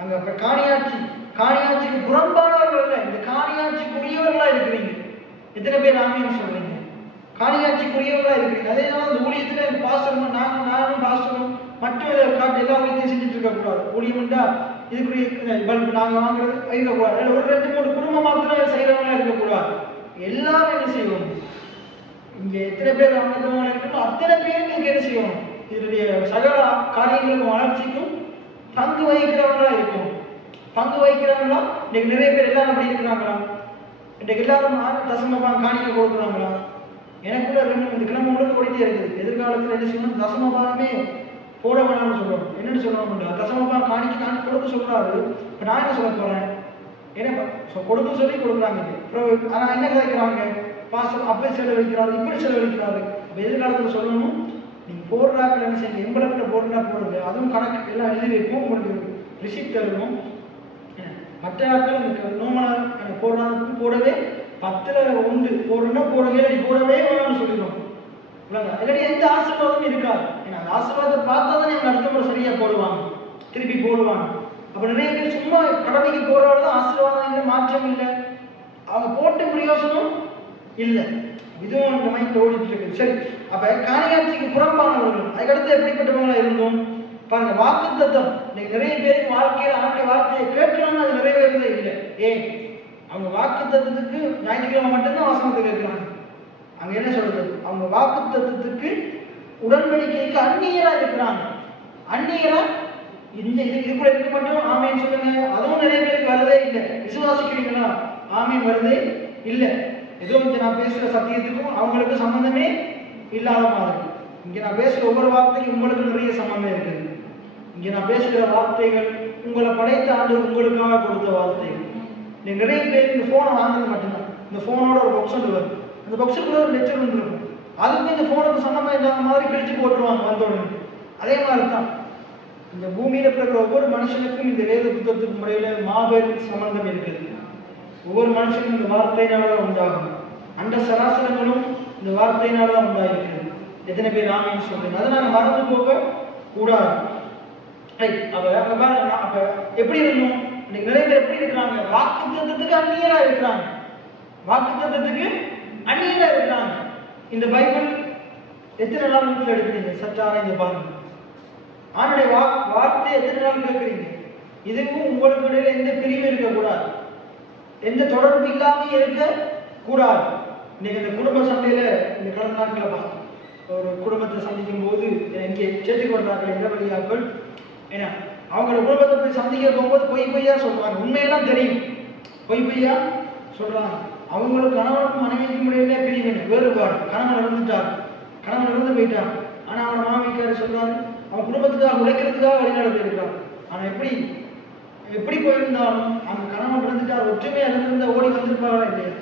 அங்க காணியாட்சிக்கு புறம்பானவர்கள் இல்லை, இந்த காணியாட்சிக்குரியவர்களா இருக்கிறீங்க. எத்தனை பேர் ஆமீன்னு சொல்றீங்க? காணியாட்சிக்குரியவர்களா இருக்கிறீங்க. அதே தான் அந்த ஊழியத்துல பாஸ்டர் நானும் பாஸ்டரும் மட்டும் காட்டு எல்லா ஊழியத்தையும் செஞ்சுட்டு இருக்க கூடாது. ஊழியம்டா இதுக்குரிய பல்பு நாங்க வாங்குறது இருக்கக்கூடாது. ஒரு 2-3 குடும்பம் மாத்திரம் செய்யறவங்களா இருக்கக்கூடாது. எல்லாரும் என்ன செய்யணும்? இங்க எத்தனை பேர் அங்கத்தவங்க இருக்கணும் அத்தனை பேருக்கு என்ன செய்யணும்? இதனுடைய சகல காரியங்களுக்கும் வளர்ச்சிக்கும் பங்கு வகிக்கிறவங்களா இருக்கும். பங்கு வகிக்கிறவங்களா இன்னைக்கு நிறைய பேர் எல்லாரும் அப்படி இருக்கிறாங்களா? இன்னைக்கு எல்லாரும் தசமபாகம் காணிக்க கொடுக்குறாங்களா? எனக்குள்ள 2 கிழமை முழுக்க ஓடிட்டே இருக்குது. எதிர்காலத்துல என்ன செய்யணும்? தசமபாகமே போட வேணாம்னு சொல்லுவோம். என்னன்னு சொல்லுவோம்டா, தசமபாகம் காணிக்க கொடுக்க சொல்றாரு. இப்ப நான் என்ன சொல்ல போறேன்? என்ன கொடுக்க சொல்லி கொடுக்குறாங்க. ஆனா என்ன கிடைக்கிறாங்க? பாஸ்டர் அப்படி செலவழிக்கிறாரு, இப்படி செலவழிக்கிறாரு. அப்ப எதிர்காலத்துல சொல்லணும், நீங்க போடுறாங்க என்ன செய்யுங்க, எம்பளத்துல போடுறா போடுங்க, அதுவும் கணக்கு எல்லாம் எழுதி வைப்போம், உங்களுக்கு ரிசிப்ட் தருவோம். மற்ற ஆட்கள் இந்த நோமலா போடுறாங்க போடவே 10ல் 1 போடுறா போடவே நீ போடவே வேணும்னு சொல்லிடுவோம். இல்லாட்டி எந்த ஆசீர்வாதமும் இருக்காது. ஏன்னா அந்த ஆசீர்வாதத்தை பார்த்தா தான் எங்க அடுத்த முறை சரியா போடுவாங்க, திருப்பி போடுவாங்க. அப்ப நிறைய பேர் சும்மா கடமைக்கு போறவர்கள் ஆசீர்வாதம் இல்லை, மாற்றம் இல்லை, அவங்க போட்டு பிரயோசனம் இல்லை. இதுவும் அந்த மைண்ட் ஓடிட்டு இருக்கு. சரி, அப்ப காணியாட்சிக்கு புறம்பானவர்கள் அதுக்கடுத்து எப்படிப்பட்டவங்களா இருந்தோம் பாருங்க. வாக்கு தத்தம் நிறைய பேருக்கு வாழ்க்கையில ஆண்ட வார்த்தையை கேட்கணும்னு அது நிறைவேறதே இல்லை. ஏன்? அவங்க வாக்கு தத்துவத்துக்கு ஞாயிற்றுக்கிழமை மட்டும்தான் வசனத்தில் இருக்கிறாங்க. அங்க என்ன சொல்றது? அவங்க வாக்கு தத்துவத்துக்கு உடன்படிக்கைக்கு அந்நியரா இருக்கிறாங்க. அந்நியரா இந்த இதுக்குள்ள இருக்க மட்டும் ஆமேன்னு சொல்லுங்க. அதுவும் நிறைய பேருக்கு வருதே இல்லை. விசுவாசிக்கிறீங்களா? ஆமேன் வருதே இல்லை. ஏதோ இங்க நான் பேசுற சத்தியத்துக்கும் அவங்களுக்கு சம்பந்தமே இல்லாத மாதிரி. இங்க நான் பேசுற ஒவ்வொரு வார்த்தைக்கும் உங்களுக்கு நிறைய சம்பந்தம் இருக்குது. இங்க நான் பேசுகிற வார்த்தைகள் உங்களை படைத்த ஆண்டு உங்களுக்காக கொடுத்த வார்த்தைகள். நிறைய பேர் இந்த போனை வாங்குறது மட்டும்தான். இந்த போனோட ஒரு பாக்ஸ் ஒன்று வரும். அந்த பாக்ஸுக்குள்ள ஒரு லெட்டர் ஒன்று இருக்கும். அதுக்கும் இந்த போனுக்கு சம்பந்தம் இல்லாத மாதிரி கிழிச்சு போட்டுருவாங்க வந்தோடனே. அதே மாதிரி தான் இந்த பூமியில பிறகு ஒவ்வொரு மனுஷனுக்கும் இந்த வேத புத்தகத்துக்கு முறையில மாபெரும் சம்பந்தம் இருக்குது. ஒவ்வொரு மனுஷனும் இந்த வார்த்தையினால்தான் உண்டாகும். அந்த சராசரங்களும் இந்த வார்த்தையினால்தான் உண்டாகிறது. எத்தனை பேர் ஆமீன்னு சொல்றீங்க? அதை நாங்கள் மறந்து போக கூடாது. அப்ப எப்படி இருக்கணும்? இன்னைக்கு நிறைய பேர் எப்படி இருக்கிறாங்க? வாக்குத்தத்தத்துக்கு அந்நியரா இருக்கிறாங்க. வாக்குத்தத்தத்துக்கு அந்நியரா இருக்கிறாங்க. இந்த பைபிள் எத்தனை நாள் வீட்டில் எடுக்கிறீங்க? சற்றார இந்த பாருங்க. ஆனுடைய வார்த்தை எத்தனை நாள் கேட்குறீங்க? இதுக்கும் உங்களுக்கு இடையில எந்த பிரிவு இருக்கக்கூடாது, எந்த தொடர்பு இல்லாம இருக்க கூடாது. இன்னைக்கு இந்த குடும்ப சண்டையில இந்த கடந்த நாட்களை பார்த்தோம். ஒரு குடும்பத்தை சந்திக்கும் போது இங்கே சேர்த்துக்கு வர்றார்கள் எந்த வழியாக்கள், ஏன்னா அவங்களோட குடும்பத்தை போய் சந்திக்க போகும்போது பொய்யா சொல்றாங்க. உண்மையெல்லாம் தெரியும், பொய்யா சொல்றாங்க. அவங்களுக்கு கணவனுக்கும் மனைவிக்கும் முறையிலே பிரிவினை வேறுபாடு. கணவன் இறந்துட்டார், கணவன் இறந்து போயிட்டான். ஆனா அவன் மாமிக்காரு சொல்றாரு அவன் குடும்பத்துக்காக உழைக்கிறதுக்காக வெளிநாடு இருக்கிறான். ஆனா எப்படி போயிருந்தாலும் அந்த கணவன் இறந்துட்டார், ஒற்றுமையா இருந்திருந்தா ஓடி வந்திருப்பாங்களா இல்லையா?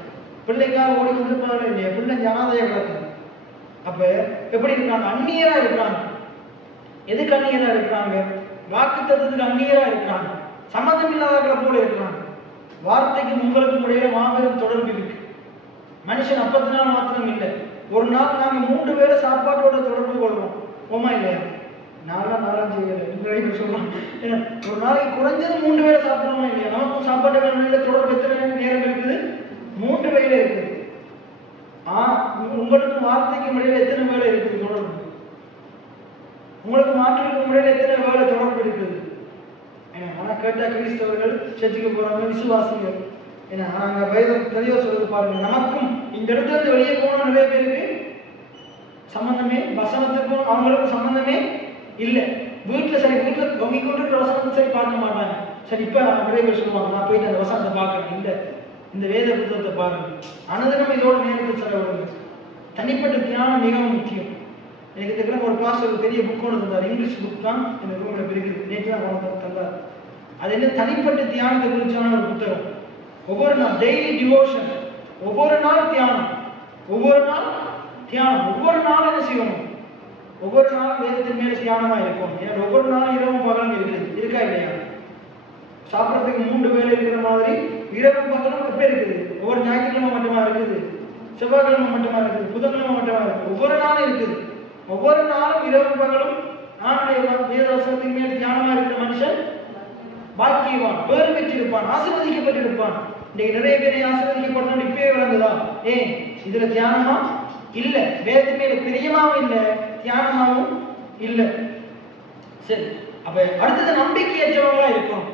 பிள்ளைக்காக ஓடி வந்திருப்பாங்களா இல்லையா? பிள்ளை ஜனாதையா கிடக்கு. அப்ப எப்படி இருக்காங்க? அந்நியரா இருக்கிறாங்க. எதுக்கு அந்நியரா இருக்கிறாங்க? வாக்குத்தத்தத்துக்கு அந்நியரா இருக்கிறாங்க. சம்மந்தம் இல்லாதவர்களை போல இருக்கிறாங்க. வார்த்தைக்கு உங்களுக்கும் இடையில மாபெரும் தொடர்பு இருக்கு. மனுஷன் 40 நாள் மாத்திரம் இல்லை, ஒரு நாள் நாங்க 3 பேரை சாப்பாட்டோட தொடர்பு கொள்றோம். ஓமா இல்லையா? நாலஞ்சு வேலை சொல்றோம். ஒரு நாளைக்கு குறைஞ்சது 3 வேளை சாப்பிடணுமா இல்லையா? நமக்கும் சாப்பாட்டு வேலையில தொடர்பு எத்தனை நேரம் இருக்குது? 3 வேளை இருக்குது. உங்களுக்கு வார்த்தைக்கு முறையில் எத்தனை வேலை இருக்குது தொடர்பு? உங்களுக்கு மாற்றுக்கு முறையில் எத்தனை வேலை தொடர்பு இருக்குது? ஆனா கேட்டா கிறிஸ்தவர்கள் சர்ச்சுக்கு போறவங்க விசுவாசிகள். ஏன்னா நாங்க வேதம் தெளிவா சொல்றது பாருங்க. நமக்கும் இந்த இடத்துல இருந்து வெளியே போன நிறைய பேருக்கு சம்பந்தமே, வசனத்துக்கும் அவங்களுக்கும் சம்பந்தமே இல்லை. வீட்டுல தொங்கி கொண்டு இருக்கிற வசனத்தை சரி பார்க்க மாட்டாங்க. சரி இப்ப நிறைய பேர் சொல்லுவாங்க நான் போயிட்டு அந்த வசனத்தை பார்க்கறேன். இல்லை, இந்த வேத புத்தகத்தை பாருங்க. அனுதினம் இதோட நேரத்தில் செலவிடுங்க. தனிப்பட்ட தியானம் மிகவும் முக்கியம். எனக்கு தெரியும் ஒரு பாஸ்டர் ஒரு பெரிய புக் ஒன்று தந்தார். இங்கிலீஷ் புக் தான் இந்த ரூம்ல இருக்குது. நேற்று தான் தந்தார். அது என்ன? தனிப்பட்ட தியானத்தை குறிச்சான ஒரு புத்தகம். ஒவ்வொரு நாள் டெய்லி டிவோஷன், ஒவ்வொரு நாள் தியானம், ஒவ்வொரு நாள் தியானம், ஒவ்வொரு நாளும் என்ன செய்யணும்? ஒவ்வொரு நாளும் வேதத்தின் மேல தியானமா இருக்கும். ஏன்னா ஒவ்வொரு நாளும் இரவும் பகலும் இருக்குது. இருக்கா இல்லையா? சாப்பிட்றதுக்கு 3 வேளை இருக்கிற மாதிரி இரவும் பகலும் எப்ப இருக்குது? ஒவ்வொரு ஞாயிற்றுக்கிழமை மட்டுமா இருக்குது, செவ்வாய்க்கிழமை மட்டுமா இருக்குது, புதன்கிழமை மட்டுமா இருக்குது, ஒவ்வொரு நாளும் இருக்குது. ஒவ்வொரு நாளும் இரவும் பகலும் வேதவசனத்தின் மேல் தியானமா இருக்கிற மனுஷன் பாக்கியவான், பேறு பெற்றிருப்பான், ஆசீர்வதிக்கப்பட்டிருப்பான். இன்னைக்கு நிறைய பேரை ஆசீர்வதிக்கப்படணும் இப்பவே விளங்குதா? ஏன் இதுல தியானமா இல்ல, வேதத்தின் மேல பிரியமாவும் இல்லை, தியானமாவும் இல்லை. சரி, அப்ப அடுத்தது நம்பிக்கையற்றவங்களா இருக்கணும்.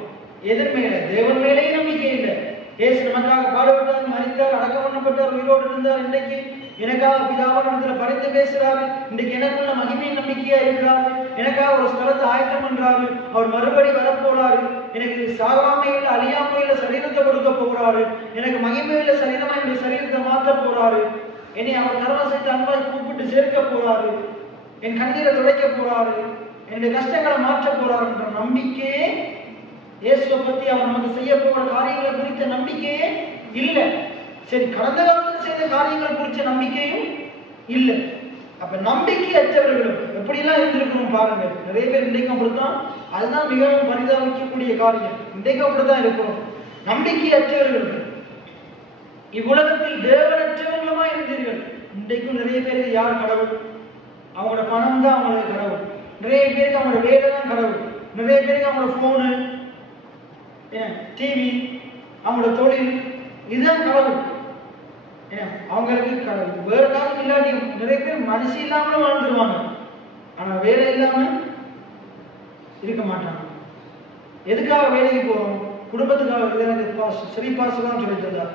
எதன் மேல? தேவன் மேலேயே நம்பிக்கை இல்லை. ஏசு நமக்காக பாடுபட்டார், மரித்தார், அடக்கம் பண்ணப்பட்டார், உயிரோடு இருந்தார். இன்றைக்கு எனக்காக பிதாவிடத்துல பரிந்து பேசுறாரு. இன்றைக்கு எனக்குள்ள மகிமையின் நம்பிக்கையா இருக்கிறாரு. எனக்காக ஒரு ஸ்தலத்தை ஆயத்தம் பண்றாரு. அவர் மறுபடி வரப்போறாரு. எனக்கு சாகாமையில் அழியாமையில சரீரத்தை கொடுக்க போகிறாரு. எனக்கு மகிமையில சரீரமா என்னுடைய சரீரத்தை மாற்ற போறாரு. என்னை அவர் கருணை அன்பாய் கூப்பிட்டு சேர்க்க போறாரு. என் கண்ணீரை துடைக்க போறாரு. என்னுடைய கஷ்டங்களை மாற்ற போறாருன்ற நம்பிக்கையே, இயேசுவை பத்தி அவர் நமக்கு செய்ய போகிற காரியங்களை குறித்த நம்பிக்கையே இல்லை. சரி, கடந்த காலத்தில் செய்த காரியங்கள் குறித்த நம்பிக்கையும் இல்லை. அப்ப நம்பிக்கை அற்றவர்களும் எப்படியெல்லாம் இருந்திருக்கணும் பாருங்க. நிறைய பேர் இன்றைக்கும் அப்படித்தான். அதுதான் மிகவும் பரிதாபிக்கக்கூடிய காரியம். இன்றைக்கும் அப்படித்தான் இருக்கணும். நம்பிக்கை அற்றவர்கள், இவ்வுலகத்தில் தேவனற்றவர்களுமா இருந்தீர்கள். இன்றைக்கும் நிறைய பேருக்கு யார் கடவுள்? அவங்களோட பணம் தான் அவங்களுக்கு கடவுள். நிறைய பேருக்கு அவங்களோட வேலை தான் கடவுள். நிறைய பேருக்கு அவங்களோட போனு, டிவி, அவங்களோட தொழில், இதுதான் கடவுள். அவங்களுக்கு கடவுள் வேற காலம் இல்லாட்டியும் நிறைய பேர் மனசு இல்லாமலும் வாழ்ந்துருவாங்க. ஆனா வேலை இல்லாம இருக்க மாட்டாங்க. எதுக்காக வேலைக்கு போறோம்? குடும்பத்துக்காக. எனக்கு சரி பாசலாம் சொல்லிட்டு இருந்தார்.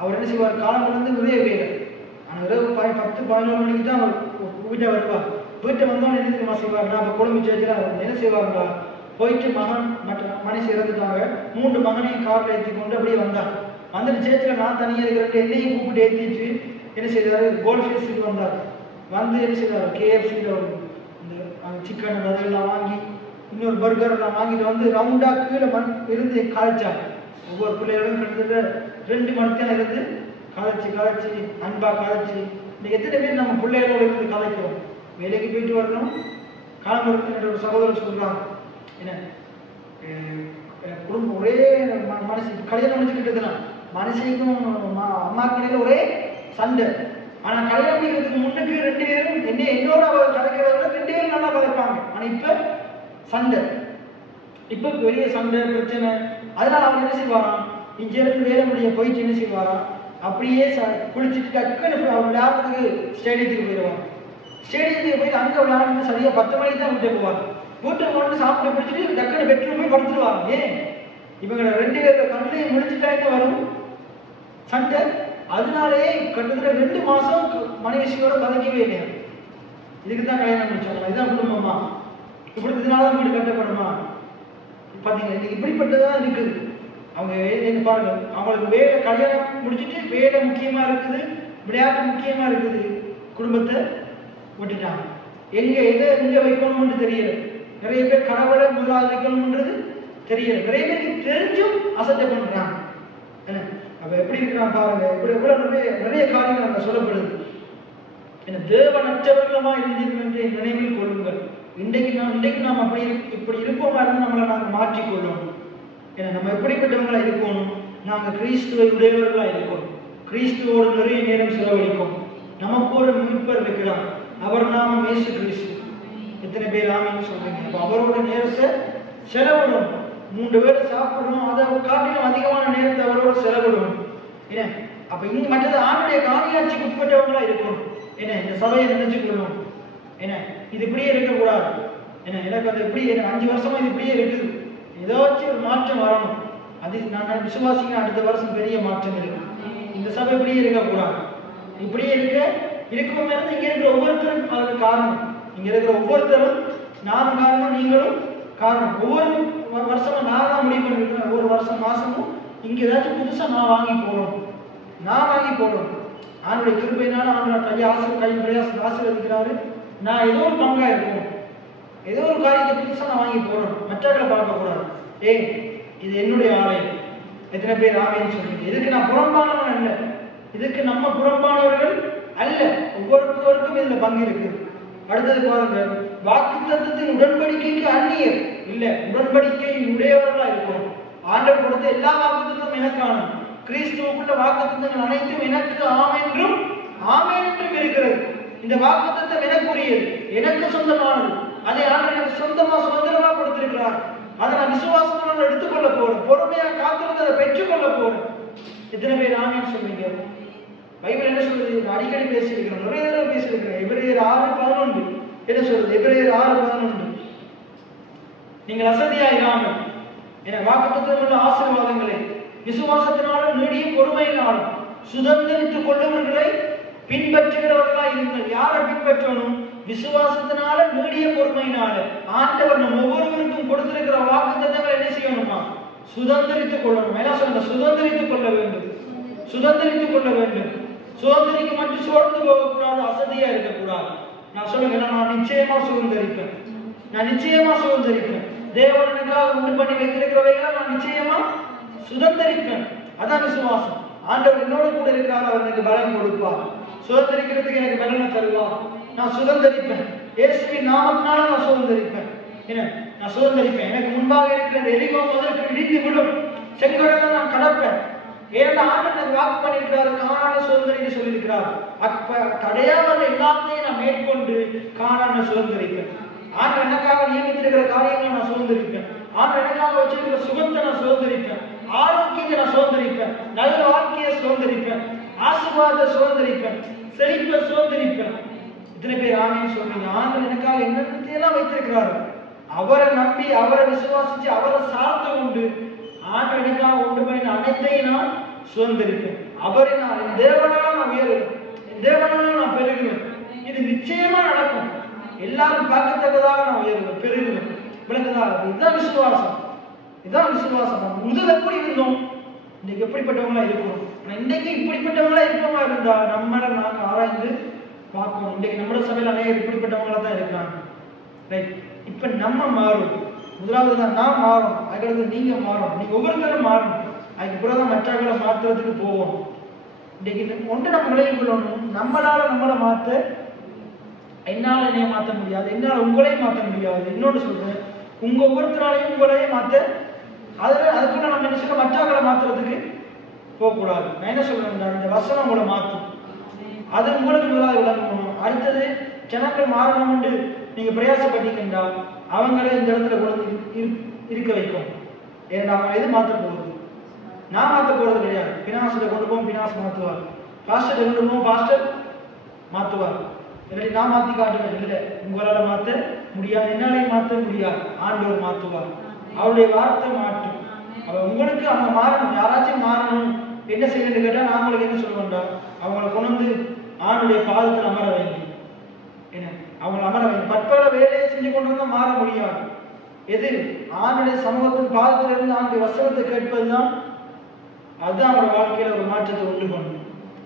அவர் என்ன செய்வார்? காலத்திலிருந்து நிறைய வேலை. ஆனா இரவு 10-11 மணிக்கு தான் அவர் வீட்டை வருவார். வீட்டை வந்தோன்னு என்ன தெரியுமா செய்வார்? நான் இப்போ குடும்ப சேர்ச்சிலாம் என்ன செய்வாங்களா? போயிட்டு மகன் மனுஷன் இறந்துட்டாங்க. 3 மகனையும் காரில் ஏற்றி கொண்டு அப்படியே வந்தார். வந்துட்டு சேர்ச்சில் நான் தனியாக இருக்கிற என்னையும் கூப்பிட்டு ஏற்றிட்டு என்ன செய்தார்? கோல்ட் ஃபேஸுக்கு வந்தார். வந்து என்ன செய்தார்? KFCயில் ஒரு இந்த சிக்கன் அதெல்லாம் வாங்கி, இன்னொரு பர்கர் எல்லாம் வாங்கிட்டு வந்து ரவுண்டாக கீழே இருந்து காய்ச்சாங்க. ஒவ்வொரு பிள்ளைகளும் கிட்டத்தட்ட 2 மணி நேரம் இருந்து கதைச்சு அன்பா கதைச்சு இன்னைக்கு எத்தனை பேர் நம்ம பிள்ளைகளோட இருந்து கதைக்கிறோம்? வேலைக்கு போயிட்டு வரணும், காலம் இருக்கு. ஒரு சகோதரர் சொல்றாங்க, என்ன குடும்பம் ஒரே மனசு கல்யாணம் முடிச்சுக்கிட்டதுனா மனசுக்கும் அம்மாக்கு இடையில ஒரே சண்டை. ஆனா கல்யாணம் முடிக்கிறதுக்கு முன்னுக்கு 2 பேரும் என்னோட கதைக்கிறத விட 2 பேரும் நல்லா கதைப்பாங்க. ஆனா இப்ப சண்டை, இப்ப பெரிய சண்டை பிரச்சனை. அதனால அவர் என்ன செய்வாராம், இங்க இருந்து வேலை முடிய போயிட்டு என்ன செய்வாராம், அப்படியே குளிச்சுட்டு டக்குன்னு அவர் விளையாடுறதுக்கு ஸ்டேடியத்துக்கு போயிடுவார். ஸ்டேடியத்துக்கு போய் அங்க விளையாடுறது சரியா 10 மணிக்கு தான் வீட்டுக்கு போவார். வீட்டுக்கு கொண்டு சாப்பிட்டு பிடிச்சிட்டு டக்குனு பெட்ரூம் போய் படுத்துருவாங்க. ஏன்? இவங்க 2 பேரோட கண்ணையும் முடிச்சுட்டாங்க வரும் சண்டை. அதனாலே கிட்டத்தட்ட 2 மாசம் மனைவியோட கதைக்கவே இல்லையா. இதுக்கு தான் கல்யாணம் முடிச்சாங்க. இதுதான் குடும்பமா? இப்படி இதனாலதான் வீடு கட்டப்படுமா? பாத்தீங்களா, இன்னைக்கு இப்படிப்பட்டதான் இருக்குது. அவங்க பாருங்க, அவங்களுக்கு வேலை கல்யாணம் முடிச்சுட்டு வேலை முக்கியமா இருக்குது, விளையாட்டு முக்கியமா இருக்குது, குடும்பத்தை விட்டுட்டாங்க. எங்க வைக்கணும்னு தெரியல. நிறைய பேர் கடவுளை முதலாவது வைக்கணும்ன்றது தெரியல. நிறைய பேருக்கு தெரிஞ்சும் அசட்டை பண்றாங்க. அப்ப எப்படி இருக்கிறான் பாருங்க. இப்படி எவ்வளவு நிறைய காரியங்கள் அங்க சொல்லப்படுது. தேவனற்றவர்களமா இருந்தீர்கள் என்று நினைவில் கொள்ளுங்கள். இன்றைக்கு நாம் அப்படி இப்படி இருப்போமா இருந்து நம்மளை நாங்கள் மாற்றிக்கொள்ளணும். ஏன்னா நம்ம எப்படிப்பட்டவங்களா இருக்கணும்? நாங்க கிறிஸ்துவை உடையவர்களா இருக்கணும். கிறிஸ்துவோடு நிறைய நேரம் செலவழிக்கும். நமக்கு ஒரு மீட்பர் இருக்கிறார், அவர் நாமம் இயேசு கிறிஸ்து. எத்தனை பேர் ஆமென் சொல்றீங்க? அப்ப அவரோட நேரத்தை செலவிடணும். 3 வேளை சாப்பிடணும், அதை காட்டிலும் அதிகமான நேரத்தை அவரோட செலவிடணும். என்ன அப்ப இங்க மற்றது ஆண்டுடைய காணியாட்சிக்கு உட்பட்டவங்களா இருக்கணும். என்ன இந்த சபையை நினைச்சுக்கணும். என்ன இது இப்படியே இருக்கக்கூடாது. என்ன எனக்கு அது எப்படி 5 வருஷமா இது இப்படியே இருக்குது, ஏதாச்சும் ஒரு மாற்றம் வரணும். அது நான் விசுவாசிக்க அடுத்த வருஷம் பெரிய மாற்றம் இருக்கு. இந்த சபை இப்படியே இருக்கக்கூடாது. இப்படியே இருக்கவும் இருந்து இங்க இருக்கிற ஒவ்வொருத்தரும் அதுக்கு காரணம். இங்க இருக்கிற ஒவ்வொருத்தரும் நானும் காரணம், நீங்களும் காரணம். ஒவ்வொரு வருஷமும் நான் தான் முடிவு பண்ணிருக்கேன். ஒவ்வொரு மாசமும் இங்க ஏதாச்சும் புதுசா நான் வாங்கி போடணும். ஆண்டுடைய கிருபையினால ஆண்டு ஆசீர்வதிக்கிறாரு. நான் ஏதோ ஒரு பங்கா இருக்கும், ஏதோ ஒரு காரியத்தை புதுசா நான் வாங்கி போடணும். மற்றவர்களை பார்க்க கூடாது. இது என்னுடைய ஆலயம். எத்தனை பேர் ஆலயம் சொல்றீங்க? இதுக்கு நான் புறம்பானவன் அல்ல, இதுக்கு நம்ம புறம்பானவர்கள் அல்ல. ஒவ்வொருத்தருக்கும் இதுல பங்கு இருக்கு. அடுத்தது பாருங்க, வாக்குத்தத்தத்தின் உடன்படிக்கைக்கு அந்நியர் இல்ல, உடன்படிக்கை உடையவர்களா இருக்கணும். ஆண்டவர் கொடுத்த எல்லா வாக்குத்தத்தமும் எனக்கான, கிறிஸ்துவுக்குள்ள வாக்குத்தத்தங்கள் அனைத்தும் எனக்கு ஆமென்றும் இருக்கிறது. இந்த வாக்குத்தத்தம் எனக்குரியது, எனக்கு சொந்தமானது. அதை ஆண்டவர் எனக்கு சுதந்திரமா கொடுத்திருக்கிறார். அதை நான் விசுவாசத்தோடு எடுத்துக்கொள்ள போறேன், பொறுமையா காத்திருந்து அதை பெற்றுக்கொள்ள போறேன். எத்தனை பேர் ஆமென் சொல்றீங்க? பைபிள் என்ன சொல்றது? அடிக்கடி பேசியிருக்கிறோம், நிறைய தடவை பேசியிருக்கிறேன். எபிரேயர் 6:11 என்ன சொல்றது? எபிரேயர் 6:11 நீங்கள் அசதியாயிராமல் என வாக்குத்தத்தத்தில் உள்ள ஆசீர்வாதங்களை விசுவாசத்தினாலும் நீடிய பொறுமையினாலும் சுதந்திரித்துக் கொள்ளுவர்களை பின்பற்றுகிறவர்களா இருங்கள். யாரை பின்பற்றணும்? விசுவாசத்தினால நீடிய பொறுமையினால. ஆண்டவர் நம்ம ஒவ்வொருவருக்கும் கொடுத்திருக்கிற வாக்குத்தத்தங்களை என்ன செய்யணுமா? சுதந்திரித்துக் கொள்ளணும். என்ன சொல்லுங்க? சுதந்திரித்துக் கொள்ள வேண்டும். சுதந்திரிக்கு மட்டும் சோர்ந்து போகக்கூடாது, அசதியா இருக்கக்கூடாது. நான் சொல்லுங்க, நான் நிச்சயமா சுதந்திரிப்பேன். தேவனுக்காக உண்டு பண்ணி வைத்திருக்கிறவைகளை நான் நிச்சயமா சுதந்திரிப்பேன். அதான் விசுவாசம். ஆண்டவர் என்னோட கூட இருக்கிறார், அவர் எனக்கு பலன் கொடுப்பார். சுதந்திரிக்கிறதுக்கு எனக்கு பலனை தருவார். நான் சுதந்திரிப்பேன். இயேசுவின் நாமத்தினால நான் சுதந்திரிப்பேன். நான் சுதந்திரிப்பேன். எனக்கு முன்பாக இருக்கிற எரிகோ முதலுக்கு இடிந்து விடும் செங்கடலை நான் கடப்பேன். ஏன்னா ஆண்டவர் எனக்கு வாக்கு பண்ணியிருக்கிறார், காணான சுதந்திரின்னு சொல்லியிருக்கிறார். அப்ப தடையாத எல்லாத்தையும் நான் மேற்கொண்டு காணான சுதந்திரிப்பேன். ஆண்டவர் எனக்காக நியமித்திருக்கிற காரியங்களை நான் சுதந்திரிப்பேன். ஆண்டவர் எனக்காக வச்சிருக்கிற சுகத்தை நான் சுதந்திரிப்பேன். ஆரோக்கியத்தை நான் சுதந்திரிப்பேன். நல்ல வாழ்க்கையை சுதந்திரிப்பேன். ஆசீர்வாதத்தை சுதந்திரிப்பேன். செழிப்பை சுதந்திரிப்பேன். இத்தனை பேர் ஆமென் சொல்றீங்க? ஆண்டவர் எனக்காக என்னென்னத்தையெல்லாம் வைத்திருக்கிறாரு. அவரை நம்பி, அவரை விசுவாசிச்சு, அவரை சார்ந்து கொண்டு ஆண்டவர் எனக்காக உண்டு பண்ணின அனைத்தையும் நான் சுதந்திரிப்பேன். அவரை நான் என் தேவனால நான் உயருவேன், என் தேவனால நான் பெருகுவேன். இது நிச்சயமா நடக்கும். எல்லாரும் பார்க்கத்தக்கதாக நான் உயருவேன், பெருகுவேன். விளக்குதா? இதுதான் விசுவாசம். முதல்ல எப்படி இருந்தோம், இன்னைக்கு எப்படிப்பட்டவங்களா இருக்கணும். ஆனா இன்னைக்கு இப்படிப்பட்டவங்களா இருக்கமா இருந்தா நம்மள நாங்க ஆராய்ந்து பார்க்கணும். இன்னைக்கு நம்மளோட சபையில் அநேகர் இப்படிப்பட்டவங்களா தான் இருக்கிறாங்க. ரைட்? இப்ப நம்ம மாறும். முதலாவது தான் நான் மாறும், அதுக்கடுத்து நீங்க மாறும். நீங்க ஒவ்வொருத்தரும் மாறணும். அதுக்கு பிறகுதான் மற்றவர்களை மாற்றுறதுக்கு போவோம். இன்னைக்கு ஒன்று நம்ம விலகி கொள்ளணும். நம்மளால நம்மளை மாற்ற என்னால் என்னைய மாற்ற முடியாது, என்னால் உங்களையும் மாற்ற முடியாது. இன்னொன்று சொல்றேன், உங்க ஒவ்வொருத்தராலையும் உங்களையும் மாற்ற அதுக்குள்ள நம்ம என்ன சொல்ல மற்றவர்களை மாற்றுறதுக்கு போகக்கூடாது. நான் என்ன சொல்றேன், இந்த வசனம் உங்களை மாற்றும், அது உங்களுக்கு முதலாவது விளங்கணும். அடுத்தது ஜனங்கள் மாறணும்னு நீங்க பிரயாசப்பட்டீங்கன்னா அவங்கள இந்த இடத்துல கொண்டு இருக்க வைக்கும். ஏன்னா அவங்க எது மாற்ற போகுது, நான் மாற்ற போறது கிடையாது. பினாசிட்ட கொண்டு போவோம், பினாஸ் மாற்றுவார். பாஸ்டர் கொண்டு போவோம், பாஸ்டர் மாற்றுவார். இல்லாட்டி நான் மாற்றி காட்டுவேன். இல்லை, உங்களால் மாற்ற முடியாது, என்னாலையும் மாற்ற முடியாது. ஆண்டவர் மாற்றுவார், அவருடைய வார்த்தை மாற்றும். அப்ப உங்களுக்கு அவங்க மாறணும், யாராச்சும் மாறணும். என்ன செய்யணும்னு கேட்டால் நான் உங்களுக்கு என்ன சொல்லுவேன்டா, அவங்களை கொண்டு வந்து ஆணுடைய பாதத்தில் அமர வைங்க. என்ன அவங்களை அமர வைங்க. பற்பல வேலையை செஞ்சு கொண்டு வந்தால் மாற முடியாது. எது ஆணுடைய சமூகத்தின் பாதத்திலிருந்து ஆணுடைய வசனத்தை கேட்பதுதான், அதுதான் அவரோட வாழ்க்கையில ஒரு மாற்றத்தை உண்டு பண்ணும்.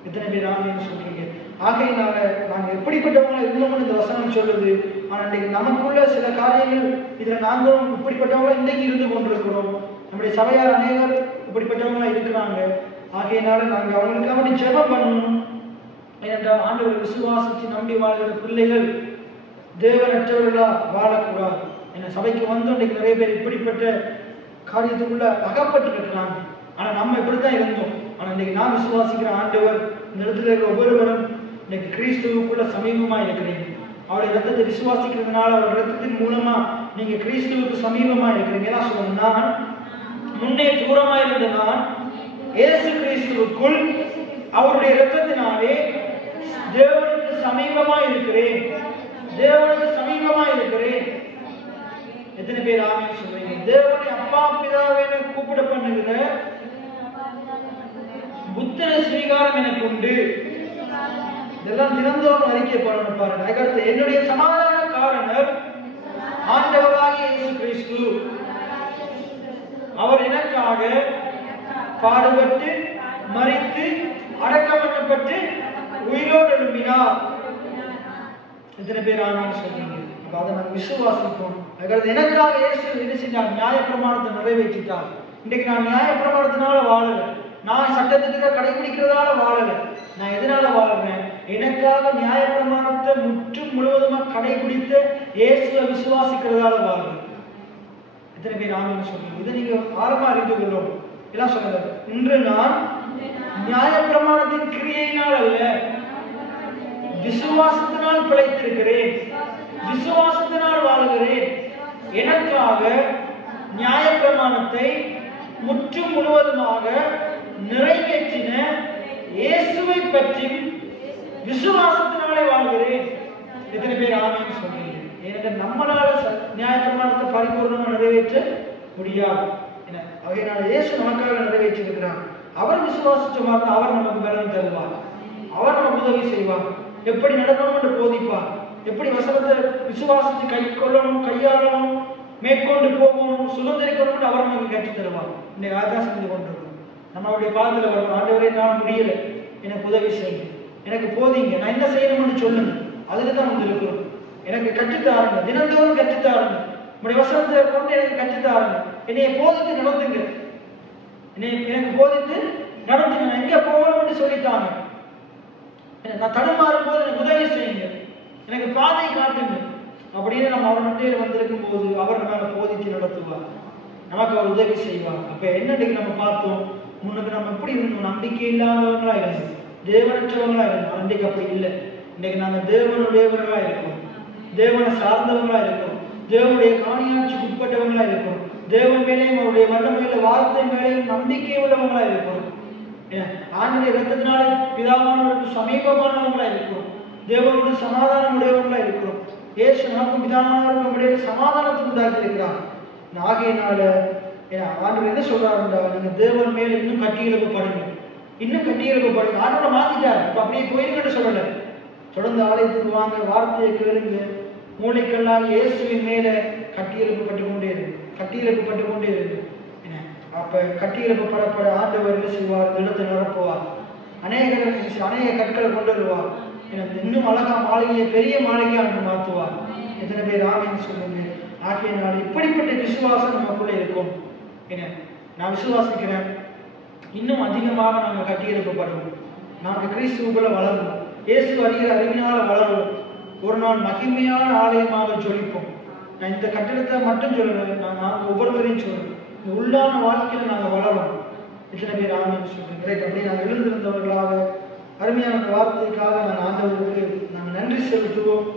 எத்தனை பேர் ஆமைன்னு சொல்றீங்க? ஆகையினால நாங்கள் எப்படிப்பட்டவங்களா இருந்தோம்னு இந்த வசனம் சொல்லுது. ஆனால் இன்றைக்கு நமக்குள்ள சில காரியங்கள் இதுல நாங்களும் இப்படிப்பட்டவங்களா இன்றைக்கு இருந்து கொண்டிருக்கிறோம். நம்முடைய சபையார் அநேகர் இப்படிப்பட்டவங்களா இருக்கிறாங்க. ஆகையினால நாங்கள் அவங்களுக்காக ஜெபம் பண்ணணும். ஏனென்றால் ஆண்டவரை விசுவாசித்து நம்பி வாழ்கிற பிள்ளைகள் தேவனற்றவர்களா வாழக்கூடாது. ஏன்னா சபைக்கு வந்து இன்றைக்கு நிறைய பேர் இப்படிப்பட்ட காரியத்துக்குள்ள அகப்பட்டு இருக்கிறாங்க. ஆனா நம்ம இப்படித்தான் இருந்தோம். ஆனா இன்னைக்கு நான் விசுவாசிக்கிற ஆண்டவர் இந்த இடத்துல இருக்கிற ஒவ்வொருவரும் இன்னைக்கு கிறிஸ்துவுக்குள்ள சமீபமா இருக்கிறீங்க. அவருடைய ரத்தத்தை விசுவாசிக்கிறதுனால அவருடைய ரத்தத்தின் மூலமா நீங்க கிறிஸ்துவுக்கு சமீபமா இருக்கிறீங்க. என்ன சொல்லணும், நான் முன்னே தூரமா இருந்த நான் இயேசு கிறிஸ்துவுக்குள் அவருடைய ரத்தத்தினாலே தேவனுக்கு சமீபமா இருக்கிறேன். தேவனுக்கு சமீபமா இருக்கிறேன். எத்தனை பேர் ஆமென் சொல்றீங்க? தேவனை அப்பா பிதாவே கூப்பிட பண்ணுகிற புத்தர ஸ்வீகாரம் எனக்கு உண்டு. இதெல்லாம் தினந்தோறும் அறிக்கை பண்ணணும் பாருங்க. அதுக்கடுத்து என்னுடைய சமாதான காரணர் ஆண்டவராகிய இயேசு கிறிஸ்து. அவர் எனக்காக பாடுபட்டு மரித்து அடக்கம் பண்ணப்பட்டு உயிரோடு எழும்பினார். எத்தனை பேர் ஆமென் சொல்றீங்க? அப்ப அதை நம்ம விசுவாசிப்போம். அதுக்கடுத்து எனக்காக இயேசு என்ன செஞ்சார்? நியாயப்பிரமாணத்தை நிறைவேற்றிட்டார். இன்றைக்கு நான் நியாயப்பிரமாணத்தினால வாழல, நான் சட்டத்திட்ட கடைபிடிக்கிறதால வாழல. நான் எதனால வாழ்றேன்? எனக்காக நியாயப்பிரமாணத்தை முற்றும் முழுவதுமா கடைபிடித்த இயேசுவை விசுவாசிக்கிறதால வாழ்றேன். எத்தனை பேர் ஆமென் சொல்றீங்க? இதை நீங்க ஆழமா அறிந்து கொள்ளும். எல்லாம் சொல்லுங்க, இன்று நான் நியாயப்பிரமாணத்தின் கிரியையினால் அல்ல, விசுவாசத்தினால் பிழைத்திருக்கிறேன், விசுவாசத்தினால் வாழுகிறேன். எனக்காக நியாயப்பிரமாணத்தை முற்றும் முழுவதுமாக நிறைவேற்றின இயேசுவை பற்றி விசுவாசத்தினாலே வாழ்கிறேன். எத்தனை பேர் ஆமென் சொல்றீங்க? ஏனென்றால் நம்மளால நியாயப்பிரமாணத்தை பரிபூர்ணமாக நிறைவேற்ற முடியாது. ஆகையினால இயேசு நமக்காக நிறைவேற்றிருக்கிறார். அவர் விசுவாசிச்ச மாதிரி அவர் நமக்கு பலன் தருவார். அவர் நமக்கு உதவி செய்வார். எப்படி நடக்கணும் என்று போதிப்பார். எப்படி வசனத்தை விசுவாசித்து கை கொள்ளணும், கையாளணும், மேற்கொண்டு போகணும், சுதந்திரிக்கணும் அவர் நமக்கு கற்றுத் தருவார். இன்னைக்கு அதான் செஞ்சு கொண்டிருக்கோம். நம்மளுடைய பாதத்தில் வரும், ஆண்டவரே நான் முடியல, எனக்கு உதவி செய்யுங்க, எனக்கு போதிங்க, நான் என்ன செய்யணும்னு சொல்லுங்க. அதுக்கு தான் வந்து இருக்கிறோம். எனக்கு கற்றுத்தாருங்க, தினந்தோறும் கற்றுத்தாருங்க, உங்களுடைய வசனத்தை கொண்டு எனக்கு கற்றுத்தாருங்க, என்னைய போதித்து நடத்துங்க, எனக்கு போதித்து நடத்துங்க, நான் எங்க போகணும்னு சொல்லித்தாங்க, நான் தடுமாறும் போது எனக்கு உதவி செய்யுங்க, எனக்கு பாதை காட்டுங்க அப்படின்னு நம்ம அவர் மண்டையில் வந்திருக்கும் போது அவர் நம்மளை போதித்து நடத்துவார், நமக்கு அவர் உதவி செய்வார். அப்ப என்னன்றைக்கு நம்ம பார்த்தோம், முன்னுக்கு நம்ம எப்படி இருந்தோம்? நம்பிக்கை இல்லாதவங்களா இருந்தோம், தேவனற்றவங்களா இருந்தோம். அன்றைக்கு அப்படி இல்லை. இன்னைக்கு நாங்கள் தேவனுடையவர்களா இருக்கோம், தேவனை சார்ந்தவங்களா இருக்கோம், தேவனுடைய காணியாட்சிக்கு உட்பட்டவங்களா இருக்கோம், தேவன் மேலேயும் அவருடைய வல்லமையில வார்த்தை மேலேயும் நம்பிக்கை உள்ளவங்களா இருக்கோம். ஆண்டுடைய ரத்தத்தினாலே பிதாவானவருக்கு சமீபமானவங்களா இருக்கிறோம், தேவனோடு சமாதானம் உடையவங்களா இருக்கிறோம். இயேசு நமக்கும் பிதாவானவருக்கும் இடையில சமாதானத்தை உண்டாக்கி இருக்கிறார். ஆகையினால ஆண்டவர் என்ன சொல்றாருன்றா, நீங்க தேவன் மேல இன்னும் கட்டி எழுப்பப்படுங்க, இன்னும் கட்டி எழுப்பப்படுங்க. ஆண்டவரை மாத்திட்டாரு, இப்ப அப்படியே போயிருங்கன்னு சொல்லல. தொடர்ந்து ஆலயத்துக்கு வாங்க, வார்த்தையை கேளுங்க, மூளைக்கெல்லாம் இயேசுவின் மேல கட்டி எழுப்பப்பட்டு கொண்டே இருக்கு, கட்டி எழுப்பப்பட்டு கொண்டே இருக்கு. அப்ப கட்டி எழுப்பப்படப்பட ஆண்டவர் என்ன செய்வார்? இடத்தை நிரப்புவார், அநேக கற்களை கொண்டு வருவார், இன்னும் அழகா மாளிகையை பெரிய மாளிகையா அங்கு மாற்றுவார். எத்தனை பேர் ஆமென் சொல்லுங்க? ஆகையினால் இப்படிப்பட்ட விசுவாசம் நமக்குள்ள இருக்கும். நான் விசுவாசிக்கிறேன், இன்னும் அதிகமாக நாங்கள் கட்டி எழுப்பப்படுவோம், நாங்கள் கிறிஸ்துவுக்குள்ள வளரணும். இயேசு அறிகிற அறிவினால் வளரணும். ஒரு நாள் மகிமையான ஆலயமாக ஜொலிப்போம். நான் இந்த கட்டிடத்தை மட்டும் சொல்லுவேன், நான் ஒவ்வொருவரையும் சொல்றேன். இந்த உள்ளான வாழ்க்கையில நாங்கள் வளரணும். எத்தனை பேர் ஆமென் சொல்றேன்? அப்படி நாங்கள் எழுந்திருந்தவர்களாக அருமையான வார்த்தைக்காக நாங்கள் ஆண்டவருக்கு நாங்கள் நன்றி செலுத்துவோம்.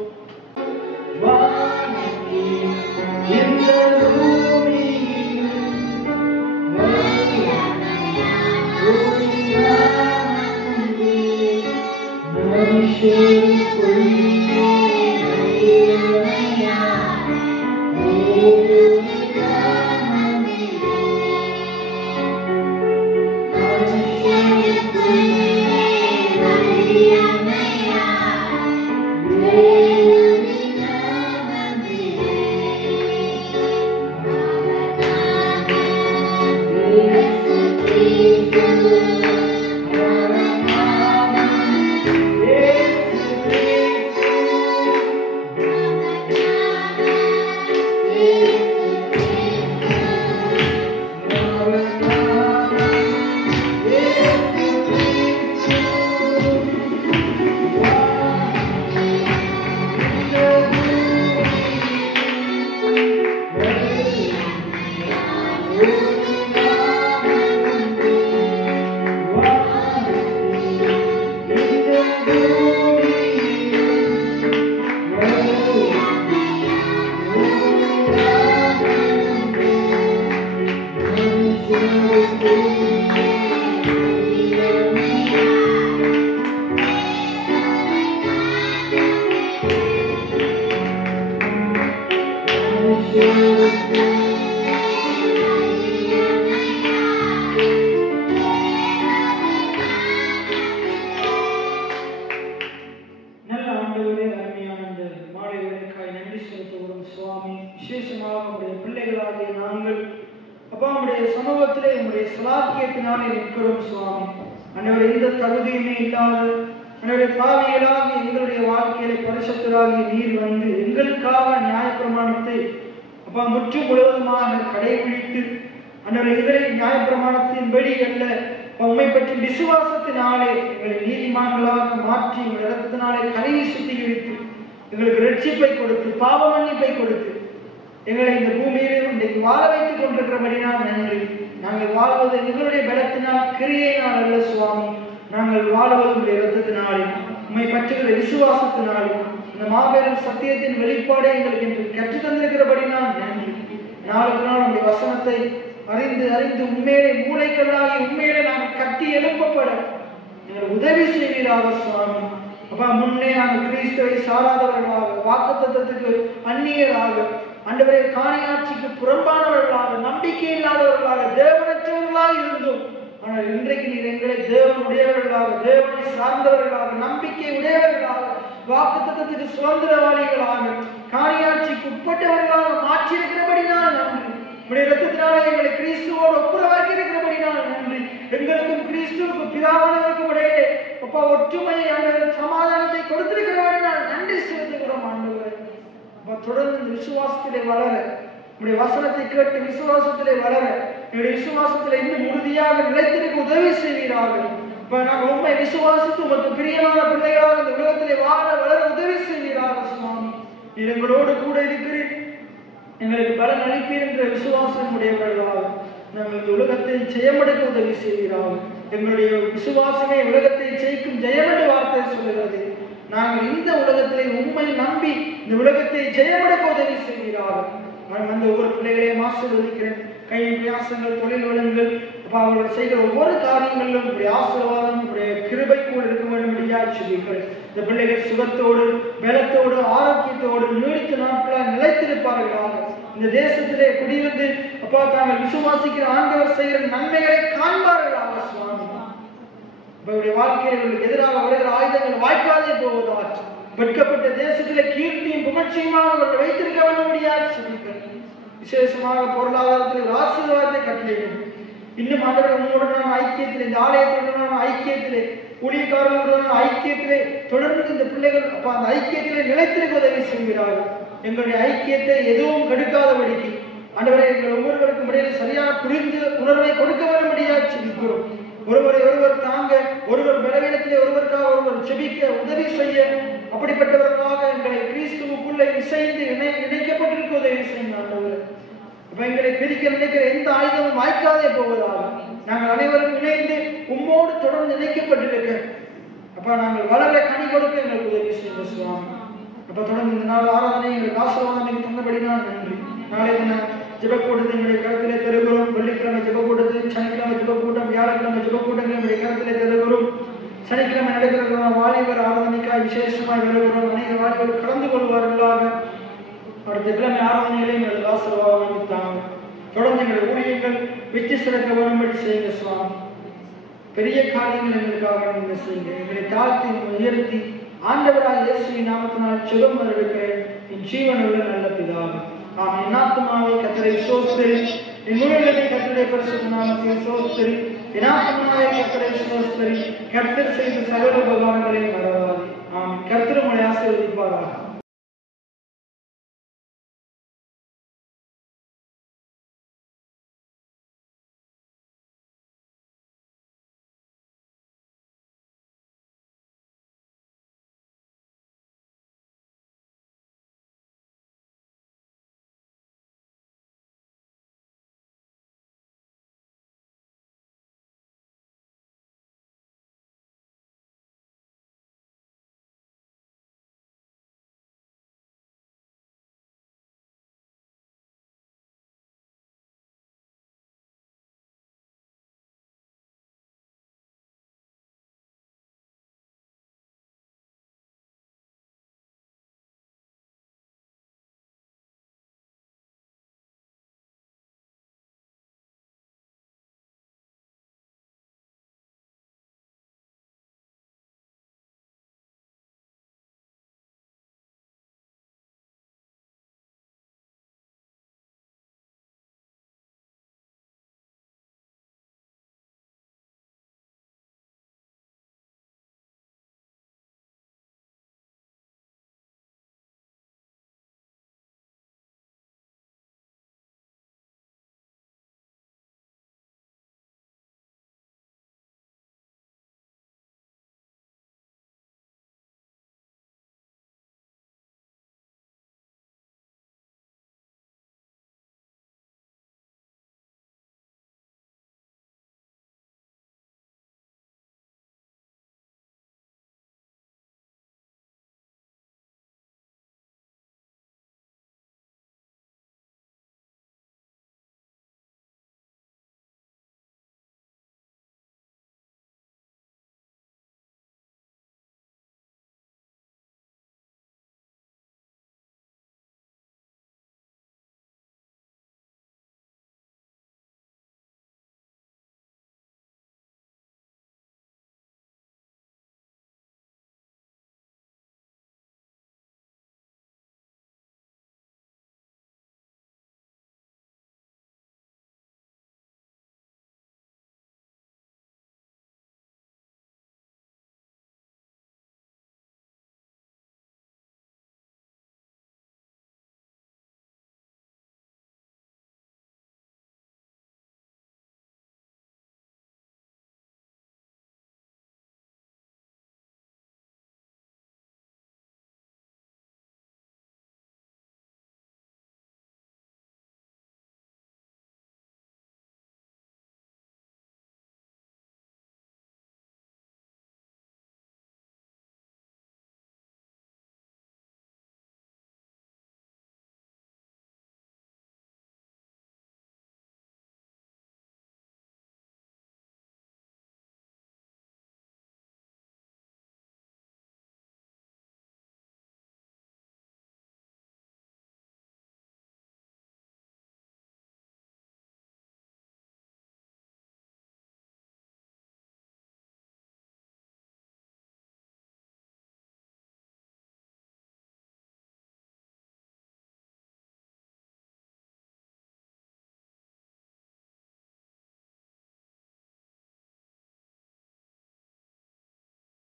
ஒருவரை ஒருவர் தாங்க, ஒருவர் பலவீனத்திலே செபிக்க உதவி செய்ய அப்படிப்பட்டவர்களாக எங்களை கிறிஸ்துவுக்குள்ளே இசைந்து இணைக்கப்பட்டிருக்க உதவி செய்யுங்க ஆண்டவரே. இப்ப எங்களை பிரிக்க நினைக்கிற எந்த ஆயுதமும் வாய்க்காதே போவதாக நாங்கள் அனைவரும் இணைந்து உம்மோடு தொடர்ந்து இணைக்கப்பட்டிருக்க அப்ப நாங்கள் வளர கனி கொடுக்க எங்களுக்கு உதவி செய்யுங்க சுவாமி. அப்ப தொடர்ந்து இந்த நாள் ஆராதனை எங்களுக்கு ஆசீர்வாதம் தந்தபடினால் நன்றி. நாளை தினம் ஜெபக்கூட்டத்தை எங்களுடைய கருத்திலே தருகிறோம். வெள்ளிக்கிழமை ஜெபக்கூட்டத்தை, சனிக்கிழமை ஜெபக்கூட்டம், வியாழக்கிழமை ஜெபக்கூட்டங்களை நம்முடைய கருத்திலே தருகிறோம். சனிக்கிழமை நடைபெறுகிற வாலிபர் ஆராதனைக்காக விசேஷமாக வருகிறோம். அநேக வாலிபர்கள் கலந்து கொள்வார்களாக. அடுத்த கிழமை ஆராதனைகளை எங்களுக்கு ஆசீர்வாதம் தாங்க. தொடர்ந்து எங்கள் ஊழியங்கள் வெற்றி சிறக்க வரும்படி செய்யுங்க சுவாமி. பெரிய காரியங்கள் எங்களுக்காக நீங்கள் செய்யுங்க. எங்களை தாழ்த்தி உயர்த்தி ஆண்டவராக இயேசுவின் நாமத்தினால் ஜெபம் வருகிறேன் என் ஜீவனுள்ள நல்ல பிதாவே. ஆமென். என் ஆத்துமாவே கர்த்தரை ஸ்தோத்திரி, என் முழுவதுமே கர்த்தருடைய பரிசுத்த நாமத்தை ஸ்தோத்திரி. என் ஆத்துமாவே கர்த்தரை ஸ்தோத்திரி, கர்த்தர் செய்த சகல உபகாரங்களையும் மறவாதே. ஆமென். கர்த்தர் உங்களை ஆசீர்வதிப்பாராக.